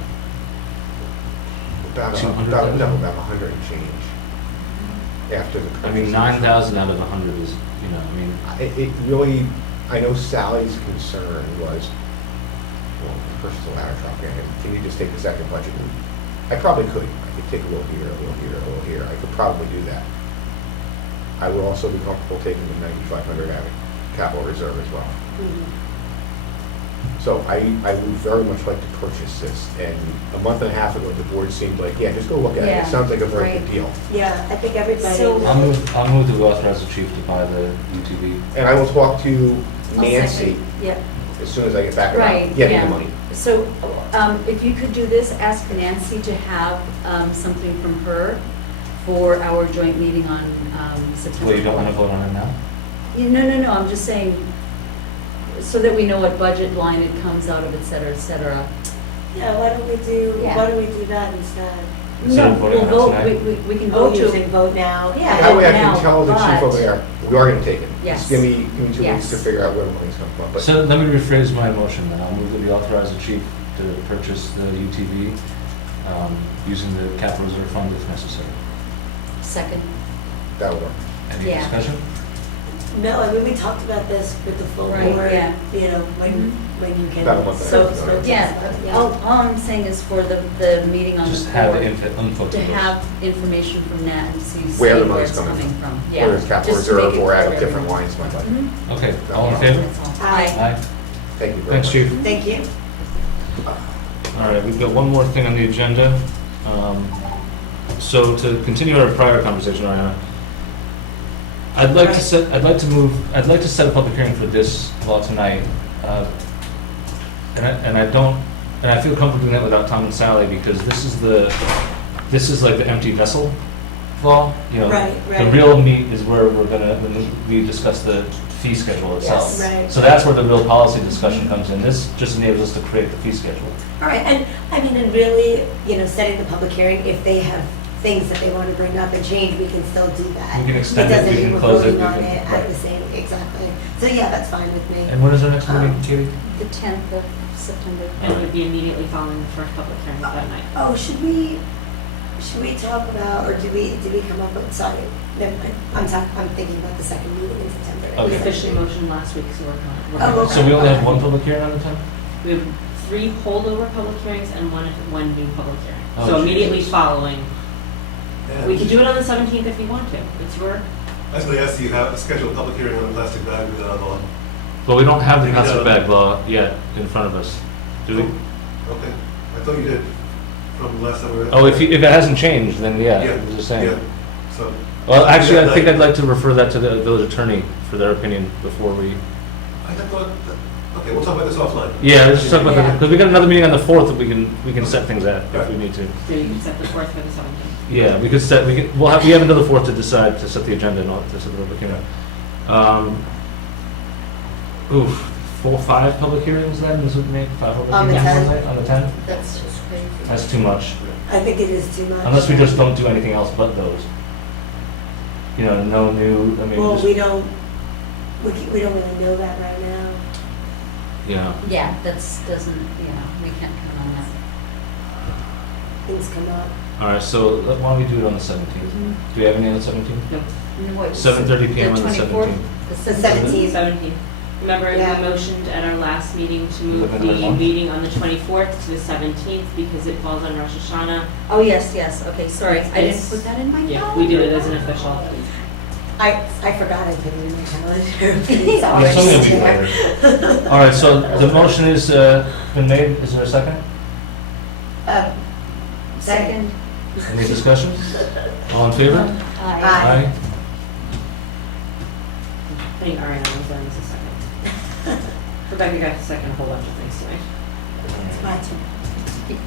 About 200,000? about 100 and change. After the. I mean, 9,000 out of 100 is, you know, I mean, It really, I know Sally's concern was, well, purchase a ladder truck, and can you just take the second budget? I probably could. I could take a little here, a little here, a little here. I could probably do that. I would also be comfortable taking the 9,500 out of capital reserve as well. So I would very much like to purchase this, and a month and a half ago, the board seemed like, yeah, just go look at it. Yeah, It sounds like a very right. good deal. Yeah, I think everybody. So- I'll move to authorize the chief to buy the UTV. And I will talk to I'll Nancy second. Yeah. as soon as I get back Right, about getting yeah. the money. So, if you could do this, ask Nancy to have, something from her for our joint meeting on, September. Well, you don't want to vote on it now? No, I'm just saying, so that we know what budget line it comes out of, et cetera, et cetera. Yeah, why don't we do Yeah. that instead? Instead of voting we'll on it vote, tonight? we can Oh, vote you to. think vote now? Yeah. That way I now, can tell the chief but- over there, we are gonna take it. Yes. Just give me 2 weeks to Yes. figure out where the money's coming from, but So let me rephrase my motion then. I'll move that we authorize the chief to purchase the UTV using the capital reserve fund if necessary. Second. that'll work. Any Yeah. discussion? No, I mean, we talked about this with the full Right, board, yeah. you know, when you can. About a month and a half ago. Yeah, all I'm saying is for the meeting on the Just have board, info to have information from Nat and see Where the where money's it's coming coming from. Yeah. Whether it's capital just to make reserve it or out clear of to different everyone. lines, my budget. Mhm. Okay, all in favor? That's all. Aye. Aye. Thank you very much. Thanks, chief. Thank you. All right, we've got one more thing on the agenda. So to continue our prior conversation, Ariana, I'd like to set a public hearing for this law tonight. And I feel comfortable doing that without Tom and Sally, because this is like the empty vessel law, you know. Right, The right. real meat is where when we discuss the fee schedule itself. Yes, right. So that's where the real policy discussion comes in. This just enables us to create the fee schedule. All right, and I mean, and really, setting the public hearing, if they have things that they want to bring up and change, we can still do that. We can extend it, we doesn't mean can we're close it, voting we on can- it at right. the same, exactly. So yeah, that's fine with me. And when is our next meeting, Katie? The 10th of September. And it would be immediately following the first public hearing that night. Oh, should we talk about, or did we come up with, sorry, never mind. I'm thinking about the second meeting in September. We Okay. officially motioned last week, so we're Oh, okay. So we only have one public hearing on the 10th? We have 3 holdover public hearings and one new public hearing. Oh, So geez. immediately following, And we could do it on the 17th if you want to. It's your, I was going to ask you, have a scheduled public hearing on the plastic bag with that law. But we don't have the Yeah. plastic bag law yet in front of us, do we? Okay, I thought you did from the last time we were. Oh, if it hasn't changed, then yeah, Yeah, I was just saying. yeah, so. Well, actually, I Yeah, think like- I'd like to refer that to the village attorney for their opinion before we. I thought, okay, we'll talk about this offline. Yeah, let's just talk about that, Yeah. because we got another meeting on the 4th that we can set things at if we need to. so you can set the 4th for the 17th. Yeah, we have until the 4th to decide to set the agenda and all, to set the public hearing. 5 public hearings then, this would make 5 public On the hearings 10th. one night? On the 10th? That's just crazy. That's too much, I think it is too much. unless we just don't do anything else but those. You know, no new, I mean, Well, just, we don't really know that right now. yeah. Yeah, doesn't, we can't count on that. Things come up. All right, so why don't we do it on the 17th? Mm-hmm. Do we have any on the 17th? No, And what, 7:30 p.m. on the 24th? 17th. The 17th. 17th. Remember, Yeah. we motioned at our last meeting to move Look at that the one. meeting on the 24th to the 17th because it falls on Rosh Hashanah. Oh, yes, okay, sorry, I didn't It's- put that in my notes. Yeah, we did it as an official. I forgot I put it in my calendar. It's Yeah, already something will be there. better. All right, so the motion is been made. Is there a second? Second. Any discussion? All in favor? Aye. I think Ariana was there in a second. Rebecca got to second a whole bunch of things tonight. It's my turn.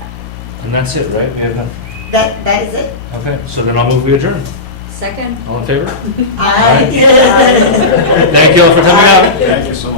And that's it, right? We have none. That is it? Okay, so then I'll move we adjourn. Second? All in favor? Aye. Thank you all for coming out. Thank you so much.